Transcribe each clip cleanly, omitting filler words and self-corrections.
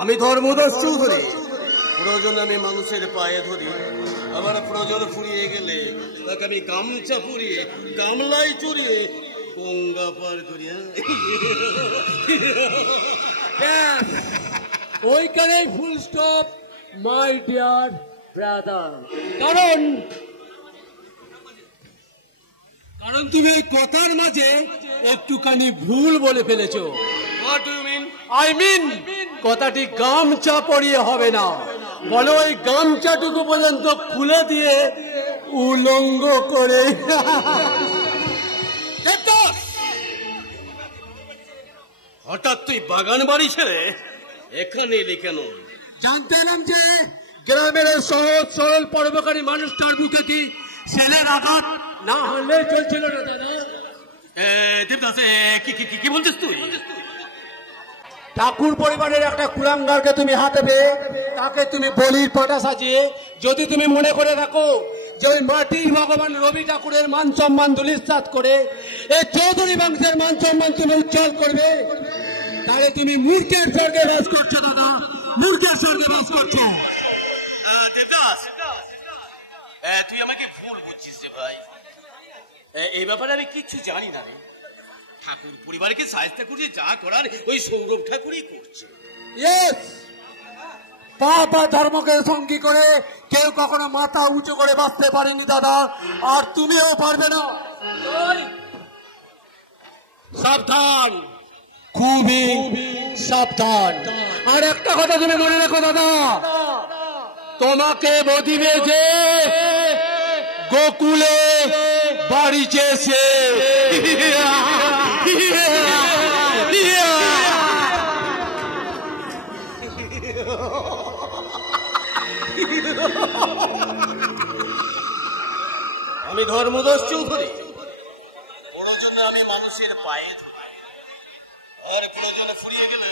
আমি ধর্মদাস চৌধুরী। প্রয়োজন আমি মানুষের পায়ে ধরি, আবার প্রয়োজন ফুরিয়ে গেলে তাকে আমি গামছা পুড়িয়ে গামলাই চড়িয়ে গঙ্গা পার করি। ওইখানে full stop my dear brother. কারণ তুমি এই কথার মাঝে একটুখানি ভুল বলে ফেলেছো। What do you mean? I mean কথাটি গামছা পরিয়ে হবে না, বলো ওই গামছাটুকু পর্যন্ত খুলে দিয়ে উলঙ্গ করে। হঠাৎ তুই বাগান বাড়ি ছেড়ে এখানে এলি কেন? জানতে এলাম যে গ্রামের সহজ সরল পরোপকারী মানুষটার মুখে কি ছেলের আঘাত না হলে চলছিল না দাদা। দেবদাস, কি বলছিস তুই? ঠাকুর পরিবারের একটা কুলাঙ্গারকে তুমি হাতে পেয়ে তাকে তুমি বলির পাটা সাজিয়ে যদি তুমি মনে করে রাখো যে ওই মাটির ভগবান রবি ঠাকুরের মান সম্মান ধুলিস্যাৎ করে এই চৌধুরী বংশের মান সম্মান তুমি উজ্জ্বল করবে, তাহলে তুমি মূর্খের স্বর্গে বাস করছো দাদা, মূর্খের স্বর্গে বাস করছো। দেবদাস, তুই আমাকে ভুল বুঝছিস রে ভাই। এই ব্যাপারে আমি কিচ্ছু জানি না রে। ঠাকুর পরিবারকে সাহায্য করিয়ে যা করার ওই সৌরভ ঠাকুরই করছে। পাপ আর ধর্মকে সঙ্গী করে কেউ কখনো মাথা উঁচু করে বাঁচতে পারেনি দাদা, আর তুমিও পারবে না। সাবধান, খুবই সাবধান। আর একটা কথা তুমি মনে রাখো দাদা, তোমাকে বদিবে যে গোকুলে বাড়ি চেয়েছে। আমি ধর্মদাস চৌধুরী। প্রয়োজনে আমি মানুষের পায়ে ধরি, আর প্রয়োজনে ফুরিয়ে গেলে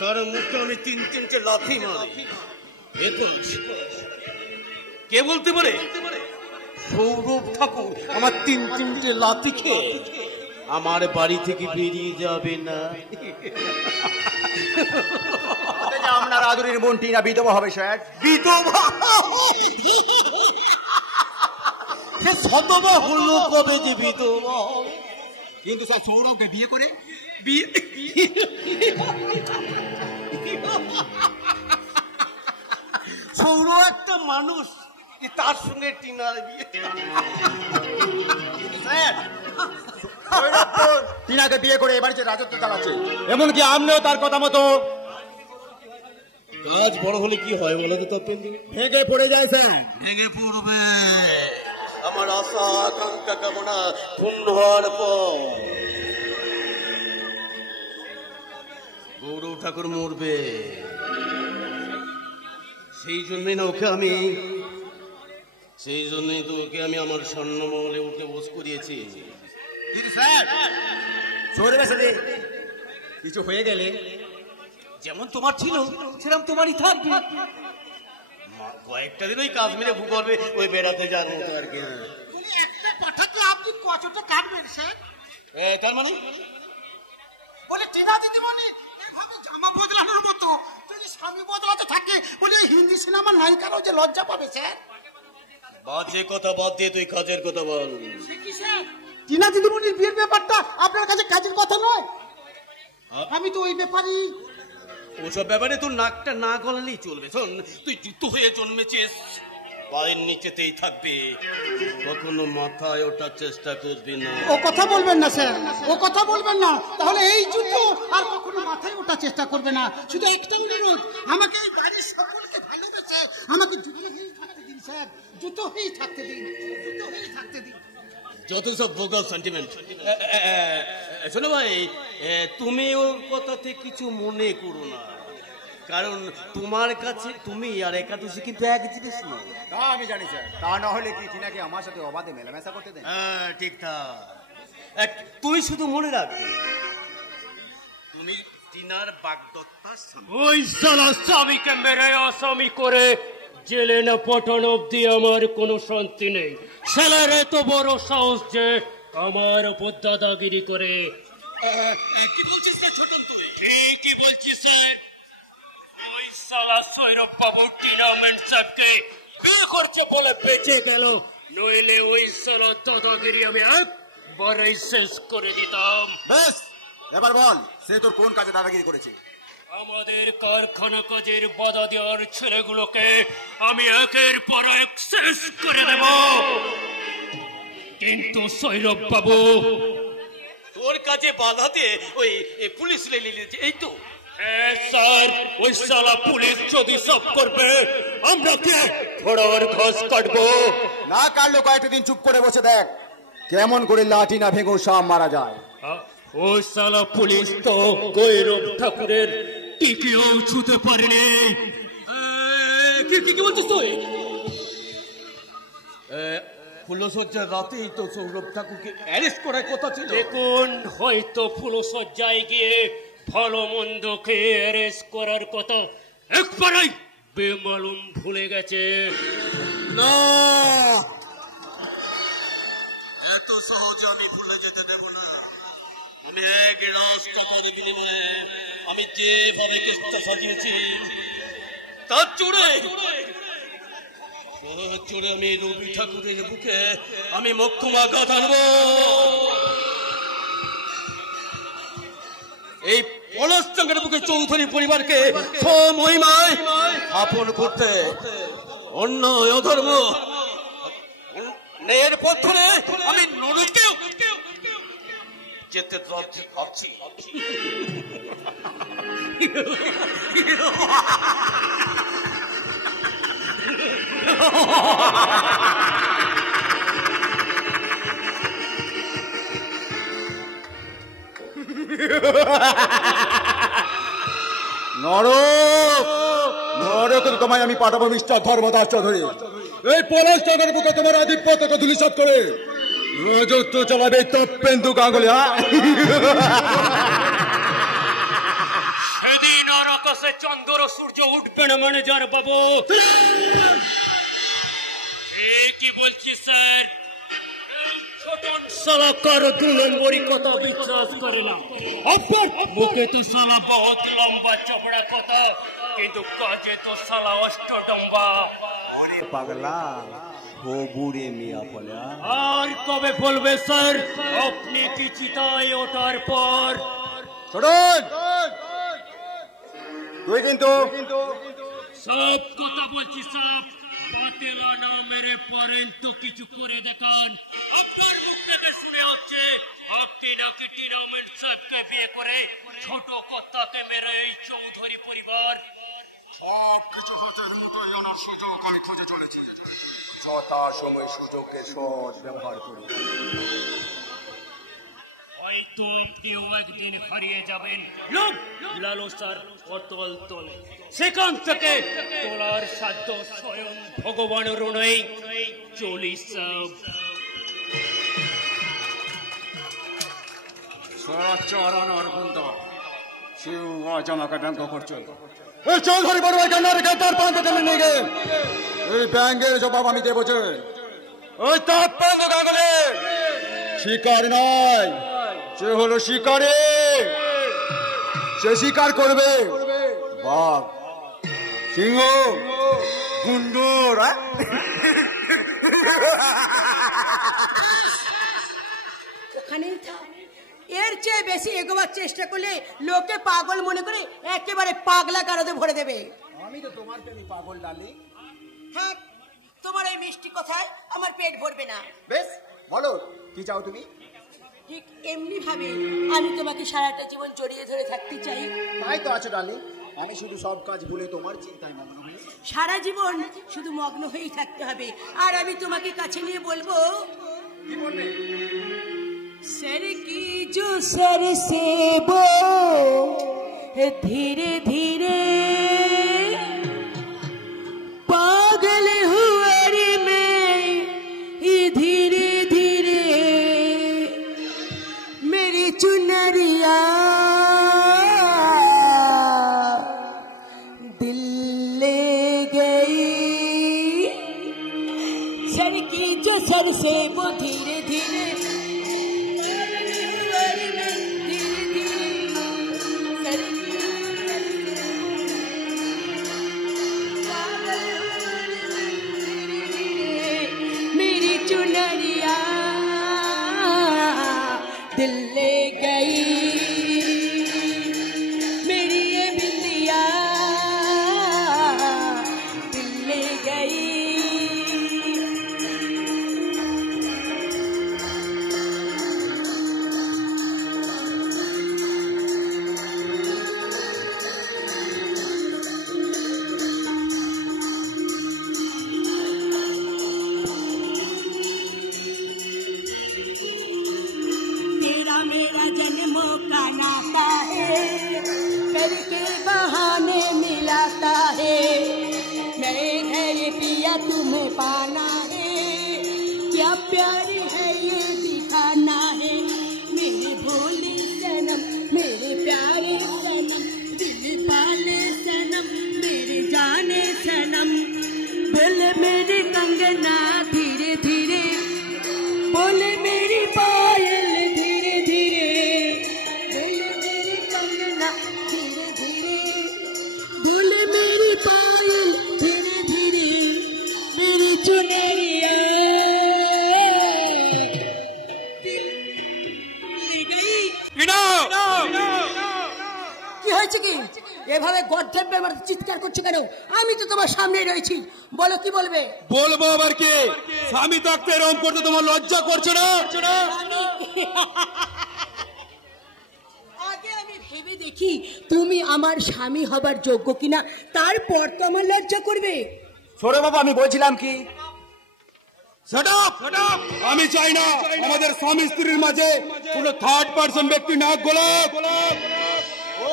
তার মুখে আমি তিনটে লাথি মারি। কে বলতে পারে সৌরভ ঠাকুর আমার তিনটে লাথি খেয়ে আমার বাড়ি থেকে বেরিয়ে যাবে না? আপনার আদরের বোন টিনা বিধবা হবে স্যার। বিধবা? সে সতবা হলো কবে যে বিধবা হবে? কিন্তু স্যার সৌরভকে বিয়ে করে সৌরভ একটা মানুষ, তার সঙ্গে টিনার বিয়ে? টিনাকে বিয়ে করে এ বাড়িতে রাজত্ব চালাচ্ছে, এমনকি আমরাও তার কথা মতো। কাজ বড় হলে কি হয় বলো তো? ভেঙে পড়ে যায় স্যার। ভেঙে পড়বে। আমার আশা আকাঙ্ক্ষা কামনা পূর্ণ হওয়ার পর গৌরব ঠাকুর মরবে। সেই জন্যই না তো ওকে আমি আমার স্বর্ণমহলে উঠে বস করিয়েছি। কিন্তু স্যার সৌরভের সাথে কিছু হয়ে গেলে যেমন তোমার ছিল সেরকম তোমারই থাকবে। কয়েকটা দিন ওই কাশ্মীরে ভূগর্ভে ওই বেড়াতে যাওয়ার মতো আর কি। একটা পাঠাতে আপনি কতটা কাটবেন স্যার? তার মানে বলে টিনা দিদিমণি এইভাবে জামা বদলানোর মতো যদি স্বামী বদলাতে থাকে বলে হিন্দি সিনেমার নায়িকারাও যে লজ্জা পাবে স্যার। বাজে কথা বাদ দিয়ে তুই কাজের কথা বল। কি স্যার, টিনা দিদিমণির বিয়ের ব্যাপারটা আপনার কাছে কাজের কথা নয়? আমি তো ওই ব্যাপারই। ওসব ব্যাপারে তোর নাকটা না গলালেই চলবে। শোন, তুই জুতো হয়ে জন্মেছিস, পায়ের নিচেতেই থাকবে, কখনো মাথায় ওঠার চেষ্টা করবি না। ও কথা বলবেন না স্যার, ও কথা বলবেন না। তাহলে এই জুতো আর কখনো মাথায় ওঠার চেষ্টা করবে না। শুধু একটা অনুরোধ, আমাকে এই বাড়ির সকলকে ভালোবেসে আমাকে জুতো হয়েই থাকতে দিন স্যার, জুতো হয়েই থাকতে দিন, জুতো হয়েই থাকতে দিন। যত সব ভোগাল সেন্টিমেন্ট। শোনো ভাই, তুমি ওর কথাতে কিছু মনে করো না, কারণ তোমার কাছে তুমি আর একাদশী কিন্তু এক জিনিস নয়। তা আমি জানি স্যার, তা না হলে কি টিনাকে আমার সাথে অবাধে মেলামেশা করতে দেন? ঠিক ঠাক। তুমি শুধু মনে রাখবে, তুমি টিনার বাগদত্তার ওই সালা স্বামীকে মেরে আসামি করে জেলে না পাঠানো অব্দি আমার কোনো শান্তি নেই। ছেলের এত বড় সাহস যে আমার উপর দাদাগিরি করে কি বলছিস রে ছোটন তুই? কি বলছিস স্যার? ওই শালা সৌরভ বাবু টিনামেন্ট সাহেবকে বিয়ে করছে বলে বেঁচে গেল, নইলে ওই শালা দাদাগিরি আমি একবারেই শেষ করে দিতাম। বেশ, এবার বল সে তোর কোন কাজে দাদাগিরি করেছে? আমাদের কারখানা কাজের বাধা দেওয়ার ছেলেগুলোকে আমি একের পর এক শেষ করে দেব। কিন্তু সৌরভ বাবু তোর কাছে বাধা দিয়ে ওই পুলিশ লেলিয়েছে, এই তো? হ্যাঁ স্যার, ওই শালা পুলিশ যদি সব করবে আমরা কে ঘোড়ার ঘাস কাটবো? না কাটলো কয়েকটা দিন চুপ করে বসে দেখ কেমন করে লাঠি না ভেঙে সব মারা যায়। ওই শালা পুলিশ তো গৈরব ঠাকুরের টিকিও ছুতে পারেনি। কি বলছিস তুই? ফুলসজ্জার রাতেই তো সৌরভ ঠাকুরকে অ্যারেস্ট করার কথা ছিল। দেখুন, হয়তো ফুলসজ্জায় গিয়ে ভালো মন্দ খেয়ে অ্যারেস্ট করার কথা একবারই বেমালুম ভুলে গেছে। না, এত সহজে আমি ভুলে যেতে দেব না। আমি এক রাজ টাকার বিনিময়ে আমি যেভাবে কেসটা সাজিয়েছি তার চড়ে আমি রবি ঠাকুরের বুকে আমি মক্ষমা গাঁথ আনব। এই পলাশডাঙ্গার বুকে চৌধুরী পরিবারকে মহিমায় আপন করতে অন্যায় অধর্ম ন্যায়ের পথ ধরে আমি নরকেও যেতে রাজি আছি। নরকে তোমায় আমি পাঠাবো মিস্টার ধর্মদাস চৌধুরী। এই পলাশডাঙ্গার বুকে তোমার আধিপত্যকে ধূলিসাৎ করে রাজত্ব চালাবে তপেন্দু গাঙ্গুলি। সেদিন আর আকাশে চন্দ্র সূর্য উঠবে না ম্যানেজার বাবু। কি বলছি স্যার? ছোটন শালা কারো 2 নম্বরই কথা বিশ্বাস করে না। মুখে তো শালা বহুত লম্বা চপড়া কথা, কিন্তু কাজে তো শালা অষ্টডম্বা পাগলা ও বুড়ে মিয়া বলে। আর কবে বলবে স্যার আপনি কি চিতায় ওঠার পর? ছোটন তুই কিন্তু সব কথা বলছি সব, বাতেলা না মেরে পারেন তো কিছু করে দেখান। আপনার মুখ থেকে শুনে হচ্ছে আপনি নাকি টিনামেন্ট সাহেবকে বিয়ে করে ছোট কর্তাকে মেরে এই চৌধুরী পরিবার সব কিছু হাতের মতোই আনার সুযোগ আমি খুঁজে চলেছি। যথা সময় সুযোগকে সৎ ব্যবহার করি। হয়তো আপনিও একদিন হারিয়ে যাবেন লোক লালসার অতল তল, সেখান থেকে তোলার সাধ্য স্বয়ং ভগবানের নেই। চলিস সব চরণর বন্ধ শিব আজ আমাকে ব্যঙ্গ করছে। এই চৌধুরী পরিবার কেন রেখে তার পান্তে টেনে নিয়ে গে এই ব্যাঙ্গের জবাব আমি দেবো। যে ওই তপেন্দু গাঙ্গুলি শিকার নাই, সে হলো শিকারে। সে শিকার করবে বাঘ, সিংহ, গুন্ডুর। ওখানেই থাক, এর চেয়ে বেশি এগোবার চেষ্টা করলে লোকে পাগল মনে করে একেবারে পাগলা কারদে ভরে দেবে। আমি তো তোমার প্রেমী পাগল ডালি। হ্যাঁ, তোমার এই মিষ্টি কথায় আমার পেট ভরবে না। বেশ বলো কি চাও তুমি? ঠিক এমনি ভাবে আমি তোমাকে সারাটা জীবন জড়িয়ে ধরে থাকতে চাই। তাই তো আছে ডালি, আমি শুধু সব কাজ ভুলে তোমার চিন্তায় মগ্ন হই। সারা জীবন শুধু মগ্ন হয়েই থাকতে হবে, আর আমি তোমাকে কাছে নিয়ে বলবো কি বলবে? सर की जो सर से वो धीरे धीरे पागल हुआ रे मैं, धीरे धीरे मेरी चुनरिया दिल ले गई। सर की जो सर से वो धीरे धीरे गई मेरी ये बिंदिया दिल ले गई। मेरा जन्मों का नाता है करके बहाने मिलाता है मेरे घर पिया तुम्हें पाना है क्या प्यार है ये दिखाना है मेरे भोले सनम मेरे प्यारे सनम दिल पाले सनम मेरे जाने सनम बोले मेरी कंगना धीरे धीरे बोले मेरी पायल धीरे धीरे बोले मेरी कंगना धीरे धीरे बोले मेरी पायल धीरे धीरे मेरी चुनरिया কি হয়েছে কি এভাবে গর্ধবের মতো চিৎকার করছো কেন? আমি তো তোমার সামনে রয়েছি, বলো কি বলবে? বলবো আবার কি? স্বামী থাকতে এরকম করতে তোমার লজ্জা করছে না? আগে আমি ভেবে দেখি তুমি আমার স্বামী হবার যোগ্য কিনা, তারপর তো আমার লজ্জা করবে। ছোট বাবা আমি বলছিলাম কি, আমি চাই না আমাদের স্বামী স্ত্রীর মাঝে কোনো থার্ড পার্সন ব্যক্তি নাক গলাক।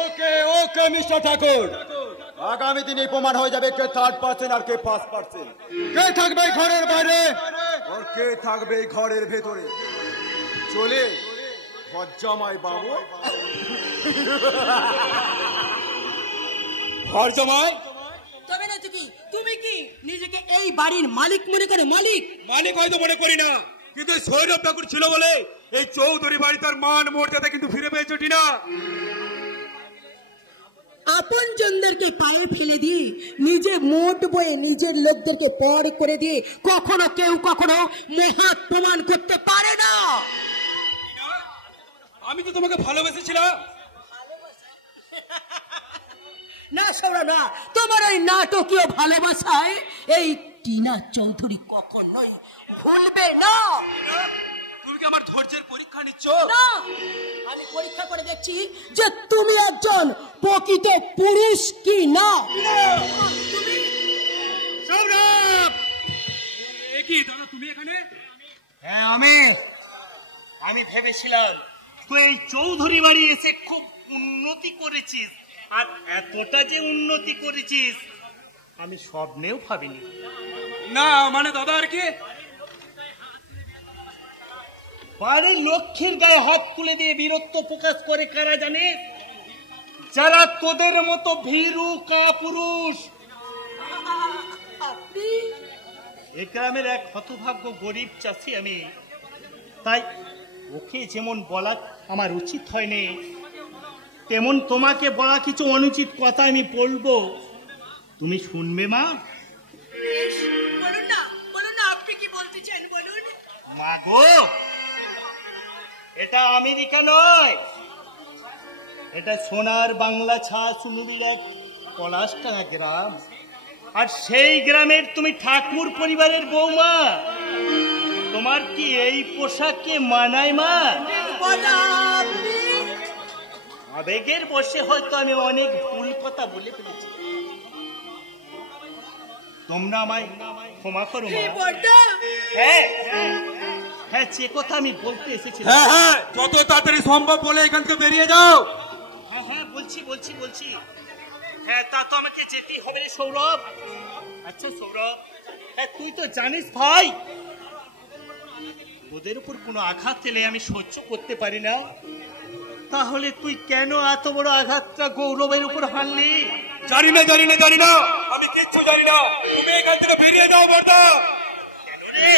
ওকে ওকে মিস্টার ঠাকুর, আগামী দিনে প্রমাণ হয়ে যাবে কে থার্ড পার্সন আর কে ফার্স্ট পার্সন, কে থাকবে ঘরের বাইরে আর কে থাকবে ঘরের ভেতরে। চলে জামাই বাবু, ঘর জামাই। তবে না কি তুমি কি নিজেকে এই বাড়ির মালিক মনে করো? মালিক মালিক হয়তো মনে করি না, কিন্তু সৌরভ ঠাকুর ছিল বলে এই চৌধুরী বাড়ি তার মান মর্যাদা কিন্তু ফিরে পেয়েছে টিনা। আপন জনদেরকে পায়ে ফেলে দিয়ে নিজের মোট বয়ে নিজের লোকদেরকে পর করে দিয়ে কখনো কেউ কখনো মহৎ প্রমাণ করতে পারে না। আমি তো তোমাকে ভালোবেসেছিলাম। না সৌরভ না, তোমার ওই নাটকীয় ভালোবাসায় এই টিনা চৌধুরী কখনোই ভুলবে না। তুমি কি আমার ধৈর্যের পরীক্ষা নিচ্ছ? না, আমি পরীক্ষা করে দেখছি যে তুমি একজন প্রকৃত পুরুষ কি না। সৌরভ, কি দাদা তুমি এখানে? হ্যাঁ আমি ভেবেছিলাম তুই এই চৌধুরী বাড়ি এসে খুব উন্নতি করেছিস, আর এতটা যে উন্নতি করেছিস আমি স্বপ্নেও ভাবিনি। না মানে দাদা আর কি, বাড়ির লক্ষ্মীর গায়ে হাত তুলে দিয়ে বীরত্ব প্রকাশ করে কারা জানে? যারা তোদের মতো ভীরু কাপুরুষ। এই গ্রামের এক হতভাগ্য গরিব চাষি আমি, তাই ওকে যেমন বলা আমার উচিত হয়নি, তেমন তোমাকে বলা কিছু অনুচিত কথা আমি বলবো, তুমি শুনবে মা? বলুন না, আপনি কি বলতে চান বলুন। মা গো, এটা আমেরিকা নয়, এটা সোনার বাংলা ছাস মিলির এক পলাশডাঙ্গা গ্রাম, আর সেই গ্রামের তুমি ঠাকুর পরিবারের বৌমা। তোমার কি এই পোশাকে মানায় মা? আবেগের বসে হয়তো আমি অনেক ভুল কথা বলে ফেলেছি, তোমরা আমায় ক্ষমা করো মা। হ্যাঁ, যে কথা আমি বলতে এসেছিলাম। হ্যাঁ যত তাড়াতাড়ি সম্ভব বলে এখান থেকে বেরিয়ে যাও। হ্যাঁ বলছি। হ্যাঁ, তা তো আমাকে যেতেই হবে রে সৌরভ। আচ্ছা সৌরভ, হ্যাঁ তুই তো জানিস ভাই, ওদের উপর কোনো আঘাত এলে আমি সহ্য করতে পারি না। তাহলে তুই কেন এত বড় আঘাতটা গৌরবের উপর হানলি? জানি না, আমি কিচ্ছু জানি না। তুমি এখান থেকে বেরিয়ে যাও বর্দা। কেন রে?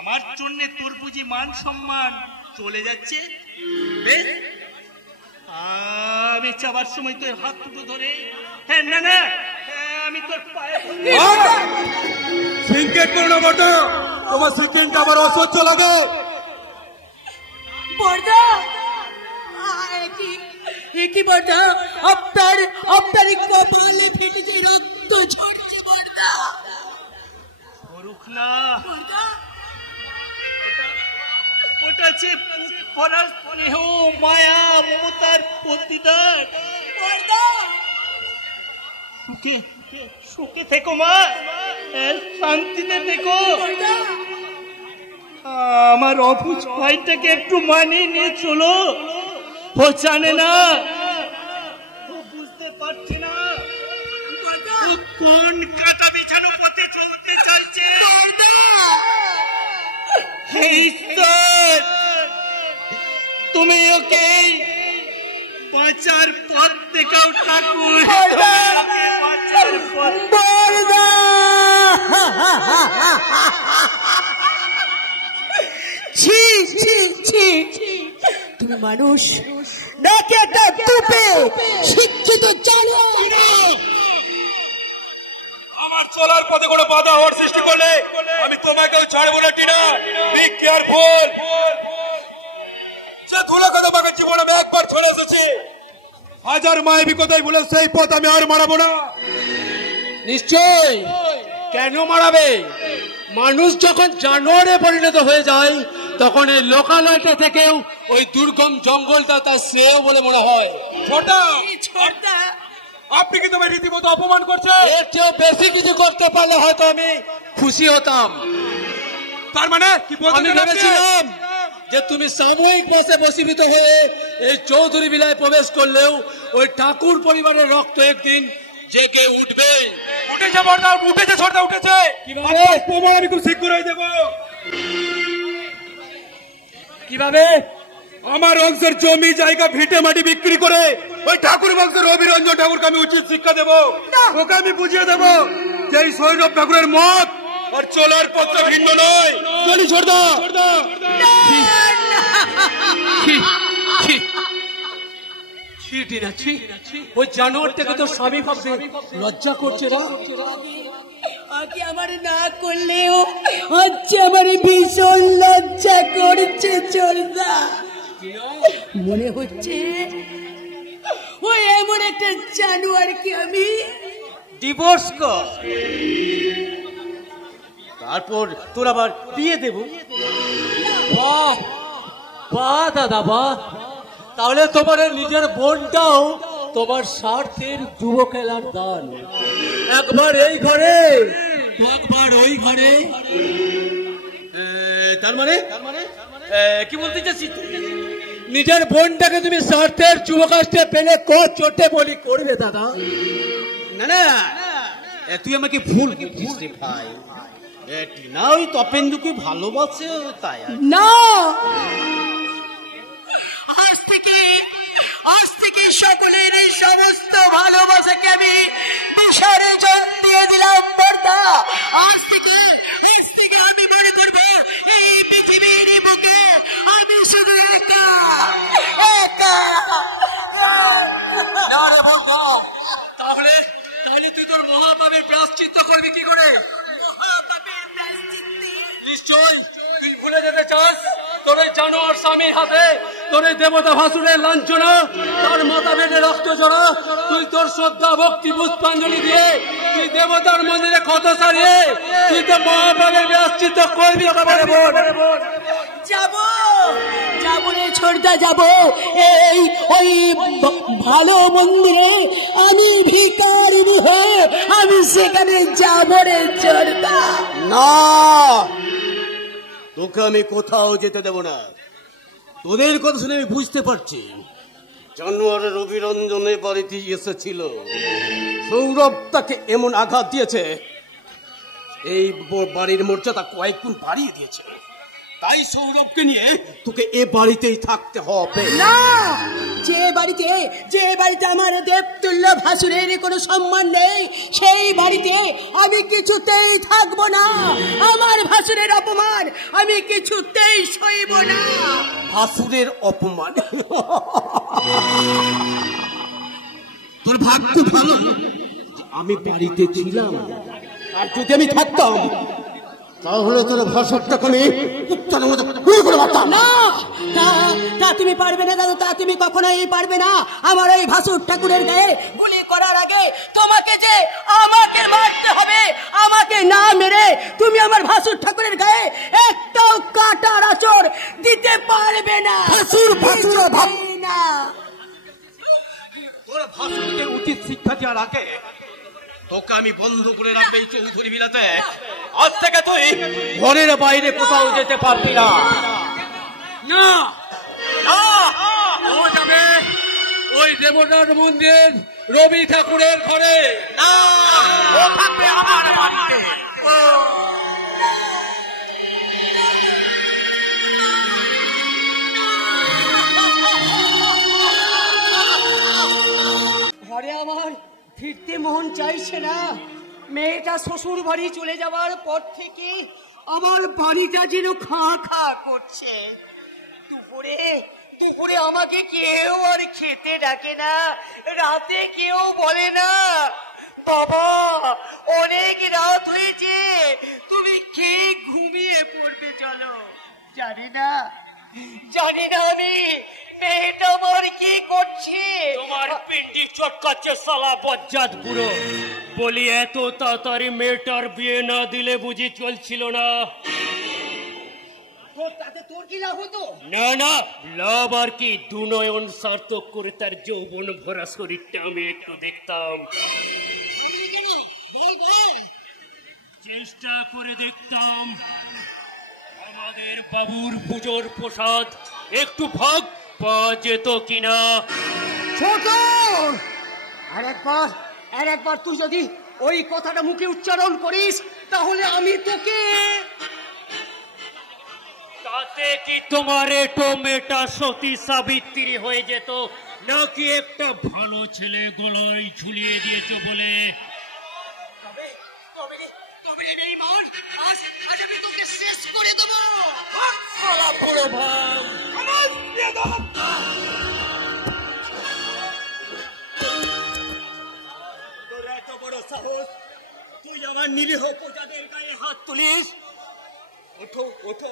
আমার জন্য তোর বুঝি মান সম্মান চলে যাচ্ছে? বেশ, আমি যাবার সময় তোর হাত দুটো ধরে, হ্যাঁ না আমি তোর পায়ে সিনকেট করো না বর্দা, তোমার সিনকেটটা আমার অসহ্য লাগে। বর্দা কি বর্দা আপনার কপালে ফেটেছে রক্ত ঝরছে বর্দা করুক না ওটা যে পরার স্নেহ মায়া মমতার প্রতিদান বর্দা সুখে থেকো মা শান্তিতে থেকো আমার অবুঝ ভাইটাকে একটু মানিয়ে নিয়ে চলো ও জানে না ও বুঝতে পারছে না কোন কাটা বিছানো পথে চলতে চাইছে তুমি ওকে বাঁচার পথ দেখাও ঠাকুর বাঁচার পথ তুমি মানুষ নাকি একটা টুপে শিক্ষিত জানো আমার চলার পথে কোনো বাধা হওয়ার সৃষ্টি করলে আমি তোমাকেও ছাড়বো না টিনা। Be careful. সে ধুলো কথা বাকি জীবনে আমি একবার ছড়ে এসেছি, হাজার মায়াবী কথাই বলে সেই পথ আমি আর মারাবো না। নিশ্চয় কেন মারাবে? মানুষ যখন জানোয়ারে পরিণত হয়ে যায় তখন এই লোকালয়টা থেকেও ওই দুর্গম জঙ্গলটা তার শ্রেয় বলে মনে হয়। ছোটা আপনি কি তোমার রীতিমতো অপমান করছেন? এর চেয়েও বেশি কিছু করতে পারলে হয়তো আমি খুশি হতাম। তার মানে কি আমি ভেবেছিলাম যে তুমি সাময়িক বসে বসীভূত হয়ে এই চৌধুরী বিলায় প্রবেশ করলেও ওই ঠাকুর পরিবারের রক্ত একদিন জেগে উঠবে। উঠেছে বর্দা, উঠেছে ছোটদা, উঠেছে। কিভাবে? প্রমাণ আমি খুব শীঘ্রই দেব। কিভাবে? আমার অংশের জমি জায়গা ভিটে মাটি বিক্রি করে ওই ঠাকুর বংশের রবিরঞ্জন ঠাকুরকে আমি উচিত শিক্ষা দেব। ওকে আমি বুঝিয়ে দেব যে এই সৌরভ ঠাকুরের মত আর চলার পথটা ভিন্ন নয়। চলি ছোটদা। ওই জানোয়ারটাকে তো স্বামী ভাবতে লজ্জা করছে না? আগে আমার না করলেও আচ্ছা আমার ভীষণ লজ্জা করছে চোরদা। মনে হচ্ছে ওই এমন একটা জানোয়ারকে আমি ডিভোর্স কর, তারপর তোর আবার বিয়ে দেব। বাহ বাহ দাদা বাহ, তাহলে তোমার নিজের বোনটাও তোমার স্বার্থের যুব খেলার দান। একবার এই ঘরে একবার ওই ঘরে। তার মানে কি বলতে চাচ্ছিস? নিজের বোনটাকে তুমি স্বার্থের যুবকাষ্টে পেলে চোটে বলি করবে দাদা? না না, তুই আমাকে ভুল বুঝছিস রে ভাই। টিনা ওই তপেন্দুকে ভালোবাসে তাই। না, আজ থেকে সকলের এই সমস্ত ভালোবাসাকে আমি বিসর্জন দিয়ে দিলাম বর্দা। আজ থেকে আমি মনে করব এই পৃথিবীর বুকে আমি শুধু একা একা। না রে বর্দা, তাহলে তুই তোর মহাপাপের প্রায়শ্চিত্ত করবি কি করে? মহাপাপের প্রায়শ্চিত্তে নিশ্চয় তুই ভুলে যেতে চাস তোর ওই জানোয়ার স্বামীর হাতে তোর এই দেবতা ভাসুরের লাঞ্ছনা, তার মাথা বেঁধে রক্ত জড়া। তুই তোর শ্রদ্ধা ভক্তি পুষ্পাঞ্জলি দিয়ে তুই দেবতার মন্দিরে ক্ষত সারিয়ে তুই তো মহাপাপের প্রায়শ্চিত্ত করবি। যাবো রে ছোটদা, যাবো এই ওই ভালো মন্দিরে আমি ভিখারিনী হয়ে আমি সেখানে যাবো রে ছোটদা। না, তোকে আমি কোথাও যেতে দেব না। তোদের কথা শুনে আমি বুঝতে পারছি জানুয়ারের রবিরঞ্জনের বাড়িতে এসেছিল, সৌরভ তাকে এমন আঘাত দিয়েছে এই বাড়ির মর্যাদা কয়েক গুণ বাড়িয়ে দিয়েছে। তাই সৌরভকে নিয়ে তোকে এ বাড়িতেই থাকতে হবে। না, যে বাড়িতে আমার দেবতুল্য ভাসুরের কোনো সম্মান নেই সেই বাড়িতে আমি কিছুতেই থাকবো না। আমার ভাসুরের অপমান আমি কিছুতেই সইব না। ভাসুরের অপমান? তোর ভাগ্য ভালো আমি বাড়িতে ছিলাম, আর যদি আমি থাকতাম তাহলে তোর ভাষণটাকে আমি কুত্তার মতো গুলি করে মারতাম। না, তা তুমি পারবে না দাদু, তা তুমি কখনোই পারবে না। আমার ওই ভাসুর ঠাকুরের গায়ে গুলি করার আগে তোমাকে যে আমাকে মারতে হবে। আমাকে না মেরে তুমি আমার ভাসুর ঠাকুরের গায়ে একটাও কাঁটার আঁচড় দিতে পারবে না। ভাসুর ভাবি না। তোর ভাসুরকে উচিত শিক্ষা দেওয়ার আগে তোকে আমি বন্ধ করে রাখবে এই চৌধুরী বিলাতে। আজ থেকে তুই ঘরের বাইরে কোথাও যেতে পারবি না। না, ও যাবে ওই দেবতার মন্দির রবি ঠাকুরের ঘরে। না, ও থাকবে আমার বাড়িতে। ঘরে আমার ফিরতে মন চাইছে না। মেয়েটা শ্বশুর বাড়ি চলে যাওয়ার পর থেকে আমার বাড়িটা যেন খা খা করছে। দুপুরে আমাকে কেউ আর খেতে ডাকে না, রাতে কেউ বলে না বাবা অনেক রাত হয়েছে, তুমি কে ঘুমিয়ে পড়বে চলো। জানি না আমি মেয়েটা আমার কি করছে। তোমার পিন্ডি চটকাচ্ছে সালা বজ্জাত পুরো। বলি এত তাড়াতাড়ি মেয়েটার বিয়ে না দিলে বুঝি চলছিল না? তাতে তোর কি লাভ হতো? না না, লাভ আর কি, দুনয়ন সার্থক করে তার যৌবন ভরা শরীরটা আমি একটু দেখতাম। চেষ্টা করে দেখতাম আমাদের বাবুর পুজোর প্রসাদ একটু ভাগ পাওয়া যেত কিনা। ছোট আর একবার তুই যদি ওই কথাটা মুখে উচ্চারণ করিস তাহলে আমি তোকে। তাতে কি তোমার এটো মেটা সতী সাবিত্রী হয়ে যেত, নাকি একটা ভালো ছেলে গলায় ঝুলিয়ে দিয়েছো বলে? আজ আমি তোকে শেষ করে দেবো। তোর এত বড় সাহস, তুই আমার নিরীহ প্রজাদের গায়ে হাত তুলিস? ওঠো ওঠো,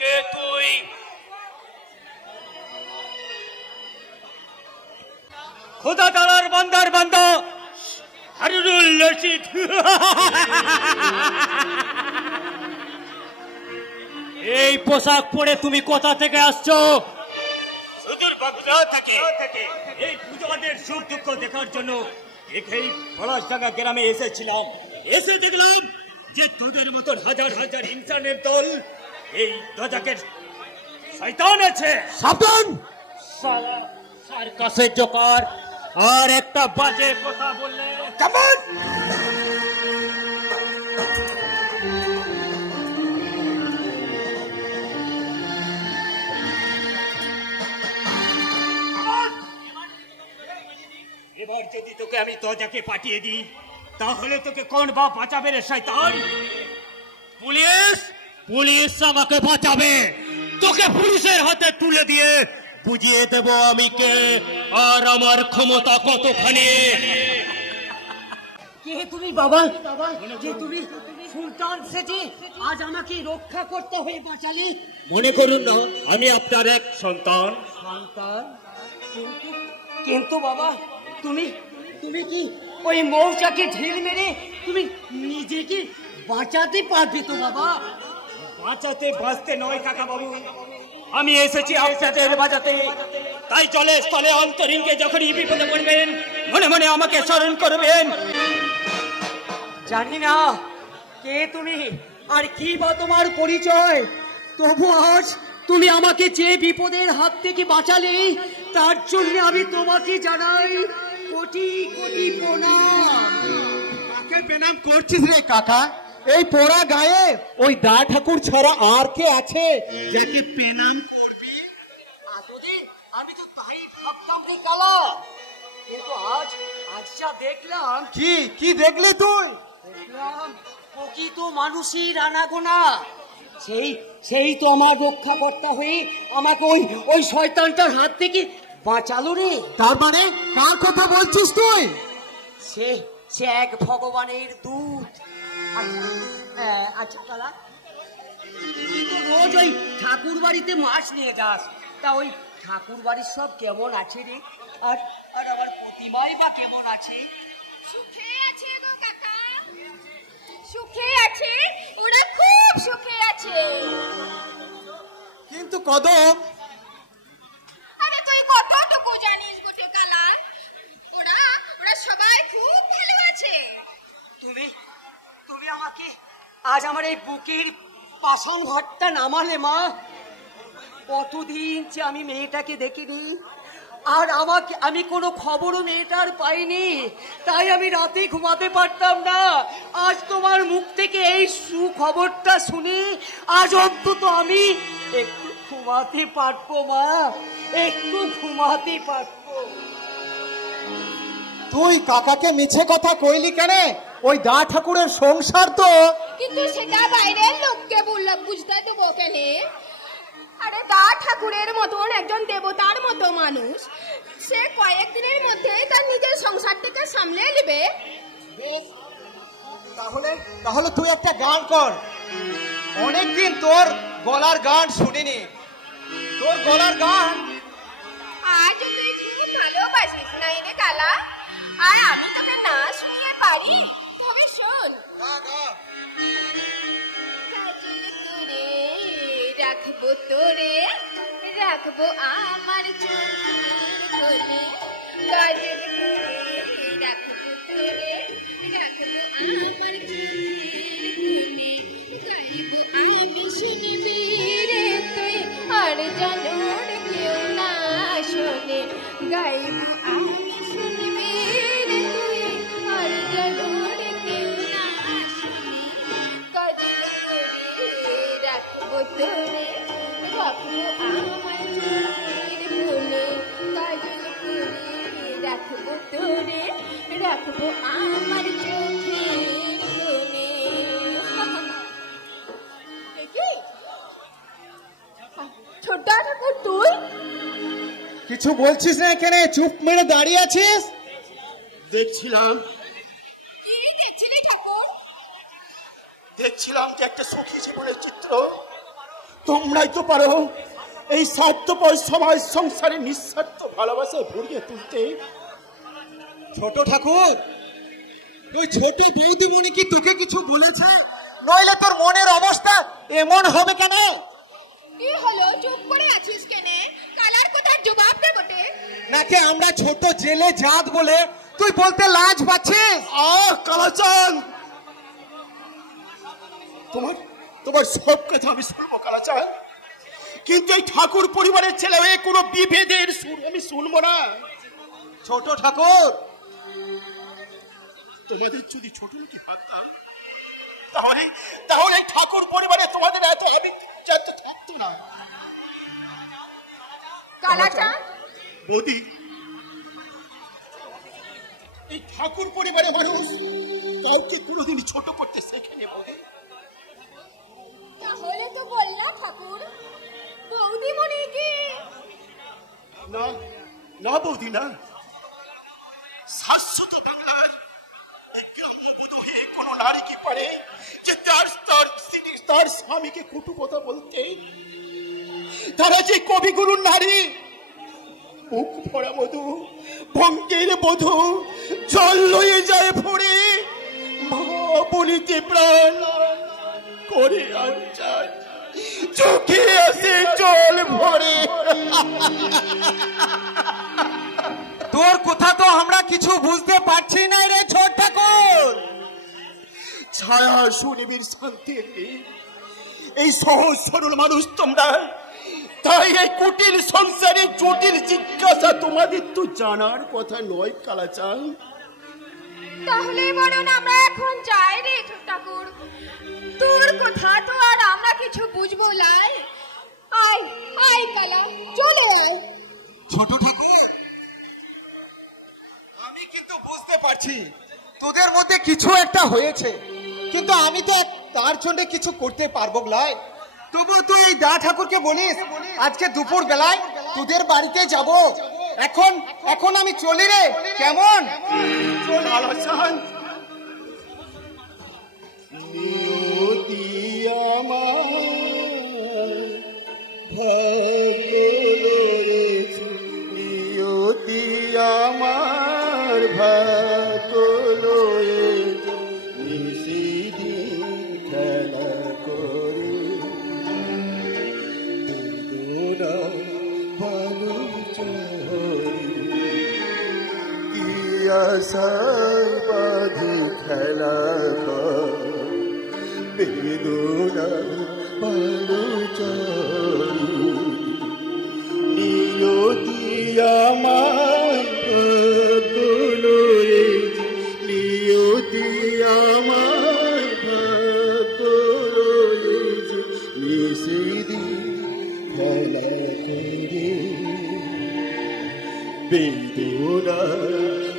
কে তুই? খোদা তালার বান্দার বান্দা হারুনুর রশিদ। এই পোশাক পরে তুমি কোথা থেকে আসছো? সুদূর বাগুড়া থেকে। এই পূজাদের সুখ দুঃখ দেখার জন্য দেখেই পলাশডাঙ্গা গ্রামে এসেছিলাম। এসে দেখলাম যে তোদের মতন হাজার হাজার ইনসানের দল এই ধ্বজাকের শয়তান আছে। সাবধান সালা সার্কাসের জোকার, আর একটা বাজে কথা বললে কেমন? এবার যদি তোকে আমি ধ্বজাকে পাঠিয়ে দিই তাহলে তোকে কোন বাপ বাঁচাবে রে শয়তান? পুলিশ আমাকে বাঁচাবে। তোকে পুলিশের হাতে তুলে দিয়ে বুঝিয়ে দেব আমি কে আর আমার ক্ষমতা কতখানি। কে তুমি বাবা? যে তুমি সুলতান সেজে আজ আমাকে রক্ষা করতে হয়ে বাঁচালে? মনে করুন না আমি আপনার এক সন্তান। কিন্তু বাবা তুমি কি ওই মৌচাকে ঢিল মেরে তুমি নিজেকে বাঁচাতে পারবে তো বাবা? বাঁচাতে বাঁচতে নয় কাকা বাবু, আমি এসেছি আপনাদের বাঁচাতে। তাই জলে স্থলে অন্তরীণকে যখনই বিপদে পড়বেন মনে মনে আমাকে স্মরণ করবেন। জানি না কে তুমি আর কি বা তোমার পরিচয়, তবু আজ তুমি আমাকে যে বিপদের হাত থেকে বাঁচালে তার জন্য আমি তোমাকে জানাই কোটি কোটি প্রণাম। কাকে প্রণাম করছিস রে কাকা? এই পোড়া গায়ে ওই দা ঠাকুর ছাড়া আর কে আছে যাকে প্রণাম করবি? এতদিন আমি তো তাই ভাবতাম রে কালা, কিন্তু আজ যা দেখলাম। কি দেখলি তুই? দেখলাম প্রকৃত মানুষের আনাগোনা। সেই তো আমার রক্ষাকর্তা হয়ে আমাকে ওই শয়তানটার হাত থেকে বাঁচালো রে। তার মানে কার কথা বলছিস তুই? সে এক ভগবানের দূত। আচ্ছা কালা, তুই তো রোজ ওই ঠাকুর বাড়িতে মাছ নিয়ে যাস, তা ওই ঠাকুর বাড়ির সব কেমন আছে রে? আর আমার প্রতিমাই বা কেমন আছে? সুখে আছে গো কাকা, সুখে আছে, ওরা খুব সুখে আছে। কিন্তু কদম, আরে তুই কতটুকু জানিস গোটে কালা? ওরা ওরা সবাই খুব ভালো আছে। তুমি তুমি আমাকে আজ আমার এই বুকের পাষাণ ঘরটা নামালে মা। কতদিন যে আমি মেয়েটাকে দেখিনি, আর আমি কোনো খবরও মেয়েটার পাইনি, তাই আমি রাতে ঘুমাতে পারতাম না। আজ তোমার মুখ থেকে এই সুখবরটা শুনে আজ অন্তত আমি একটু ঘুমাতে পারবো মা, একটু ঘুমাতে পারবো। তুই কাকাকে মিছে কথা কইলি কেন? ওই দা ঠাকুরের সংসার তো। কিন্তু সেটা বাইরের লোককে বুঝতে দেবো কেন? আরে দা ঠাকুরের মতন একজন দেবতার মতো মানুষ, সে কয়েকদিনের মধ্যে তার নিজের সংসারটাকে সামলে নেবে। তাহলে তুই একটা গান কর। অনেকদিন তোর গলার গান শুনিনি। তোর গলার গান আজ তুই খুব ভালোবাসিস নাই রে কালা, আর আমি তোকে না শুনিয়ে পারি? তবে শোন। কাজল করে রাখবো তোরে, রাখবো আমার চোখের কোণে, কাজল করে রাখবো তোরে, রাখবো আমার চোখের কোণে, গাইবো আমি শুনবি রে তুই, আর জানোর কেউ না শোনে, গাইবো আমি শুনবি রে তুই, আর জানোর কেউ না শোনে, কাজল করে রাখবো তোরে, রাখবো আমার চোখের কোণে, কাজল করে রাখবো তোরে, রাখবো আমার চোখের কোণে। ছোট ঠাকুর তুই কিছু বলছিস না এখানে? চুপ মেরে দাঁড়িয়ে আছিস? দেখছিলাম কি দেখছিলি ঠাকুর? দেখছিলাম যে একটা সুখী জীবনের চিত্র। তোমরাই তো পারো এই স্বার্থপর সমাজ সংসারে নিঃস্বার্থ ভালোবাসায় ভরিয়ে তুলতে। ছোট ঠাকুর, ওই ছোট বৌদিমণি কি তোকে কিছু বলেছে? নইলে তোর মনের অবস্থা এমন হবে কেন? কি হলো, চুপ করে আছিস কেনে? কালার কথার জবাব দে বটে। নাকি আমরা ছোট জেলে জাত বলে তুই বলতে লাজ পাচ্ছিস? কালাচাঁদ, তোমার সব কথা আমি শুনবো কালাচাঁদ, কিন্তু এই ঠাকুর পরিবারের ছেলে হয়ে কোনো বিভেদের সুর আমি শুনবো না। ছোট ঠাকুর, তোমাদের যদি ছোট লোকই ভাবতাম, তাহলে ঠাকুর পরিবারে তোমাদের এত অভিজ্ঞতা থাকতো না। কালাচাঁদ, বৌদি, এই ঠাকুর পরিবারে মানুষ কাউকে কোনোদিন ছোট করতে শেখেনি বৌদি। তাহলে তো বললা ঠাকুর, বৌদিমণি কি? না বৌদি, না। শাশ্বত বাংলার এক গ্রাম্যবধূ হয়ে কোন নারী কি পারে যে তার স্বামীকে কটু কথা বলতে? তারা যে কবিগুরুর নারী, মুখ ভরা মধু, ভঙ্গের বধূ, জল লয়ে যায় ভরে, মা বলিতে প্রাণ করে আঞ্চার, চোখে আসে জল ভরে। তোর কথা তো আমরা কিছু বুঝতে পারছি না রে ছোট ঠাকুর। ছায়া সুনিবিড় শান্তির এই সহজ সরল মানুষ তোমরা, তাই এই কুটিল সংসারে জটিল জিজ্ঞাসা তোমাদের তো জানার কথা নয় কালাচাঁদ। তাহলে বরং আমরা এখন যাই রে ছোট ঠাকুর, তোর কথা তো আর আমরা কিছু বুঝবো লাই। আয় আয় কালা, চলে আয়। ছোট ঠাকুর, আমি কিন্তু বুঝতে পারছি তোদের মধ্যে কিছু একটা হয়েছে, কিন্তু আমি তো তার জন্য কিছু করতে পারবো না। তবু তুই এই দা ঠাকুরকে বলিস আজকে দুপুর বেলায় তোদের বাড়িতে যাব। এখন আমি চলি রে, কেমন? নিয়তি আমার ভাগ্য লয়েছে নিশিদিন খেলা করে বেদনা বালু চরি কি আশায় বাঁধি খেলা বেদনা বালু চরি নিয়তি আমার ভাগ্য লয়েছে নিয়তি আমার ভাগ্য লয়েছে নিশিদিন খেলা করে বেদনা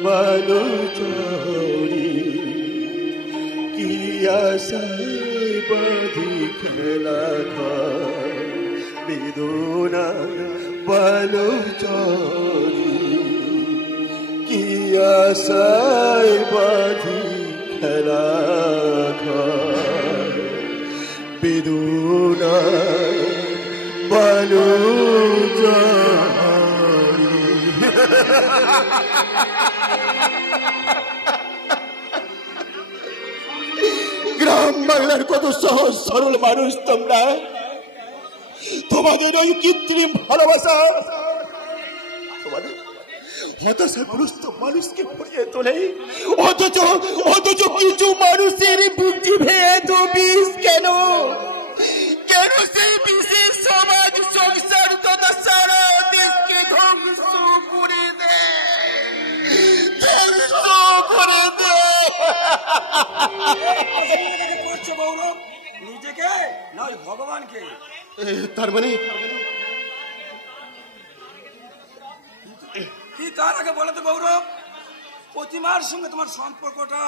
বালু চরি কি আশায় বাঁধি খেলা বেদনা বালু চরি কি আশায় বাঁধি খেলা বেদনা বালু চরি গ্রাম বাংলার কত সহজ সরল মানুষ তোমরা তোমাদের ওই কৃত্রিম ভালোবাসা তোমাদের হতাশাগ্রস্ত মানুষকে ভরিয়ে তোলে অথচ অথচ কিছু মানুষের বুদ্ধি ভেদ বিষ কেন কেন সেই বিশেষ সমাজ সংসার তথা সারা দেশকে ধ্বংস করে দেয় ধ্বংস করে দেয় করছো গৌরব নিজেকে নয় ভগবানকে তার মানে কি তার আগে বলো তো গৌরব প্রতিমার সঙ্গে তোমার সম্পর্কটা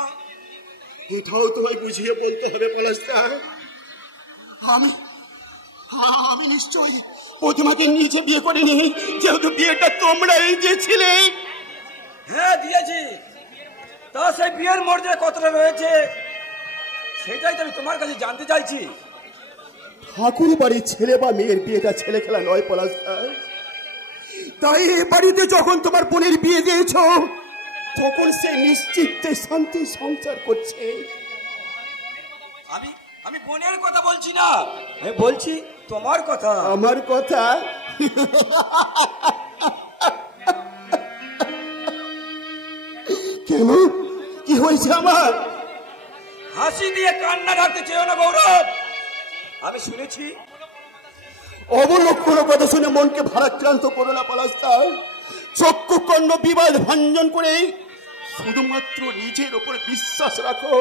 কোথাও তোমায় বুঝিয়ে বলতে হবে পলাশদা আমি আমি নিশ্চয়ই প্রতিমাকে নিজে বিয়ে করিনি যেহেতু বিয়েটা তোমরাই দিয়েছিলে হ্যাঁ দিয়েছি তা সেই বিয়ের মর্যাদা কতটা রয়েছে সেটাই তো আমি তোমার কাছে জানতে চাইছি ঠাকুর বাড়ির ছেলে বা মেয়ের বিয়েটা ছেলে খেলা নয় পলাশদা তাই এ বাড়িতে যখন তোমার বোনের বিয়ে দিয়েছ তখন সে নিশ্চিন্তে শান্তি সংসার করছে আমি আমি বোনের কথা বলছি না আমি বলছি তোমার কথা আমার কথা কেন কি হয়েছে আমার হাসি দিয়ে কান্না ঢাকতে চেও না গৌরব আমি শুনেছি অবলক্ষণ কথা শুনে মনকে ভারাক্রান্ত করো না পলাশদা চক্ষু কর্ণ বিবাদ ভঞ্জন করে শুধুমাত্র নিজের ওপর বিশ্বাস রাখো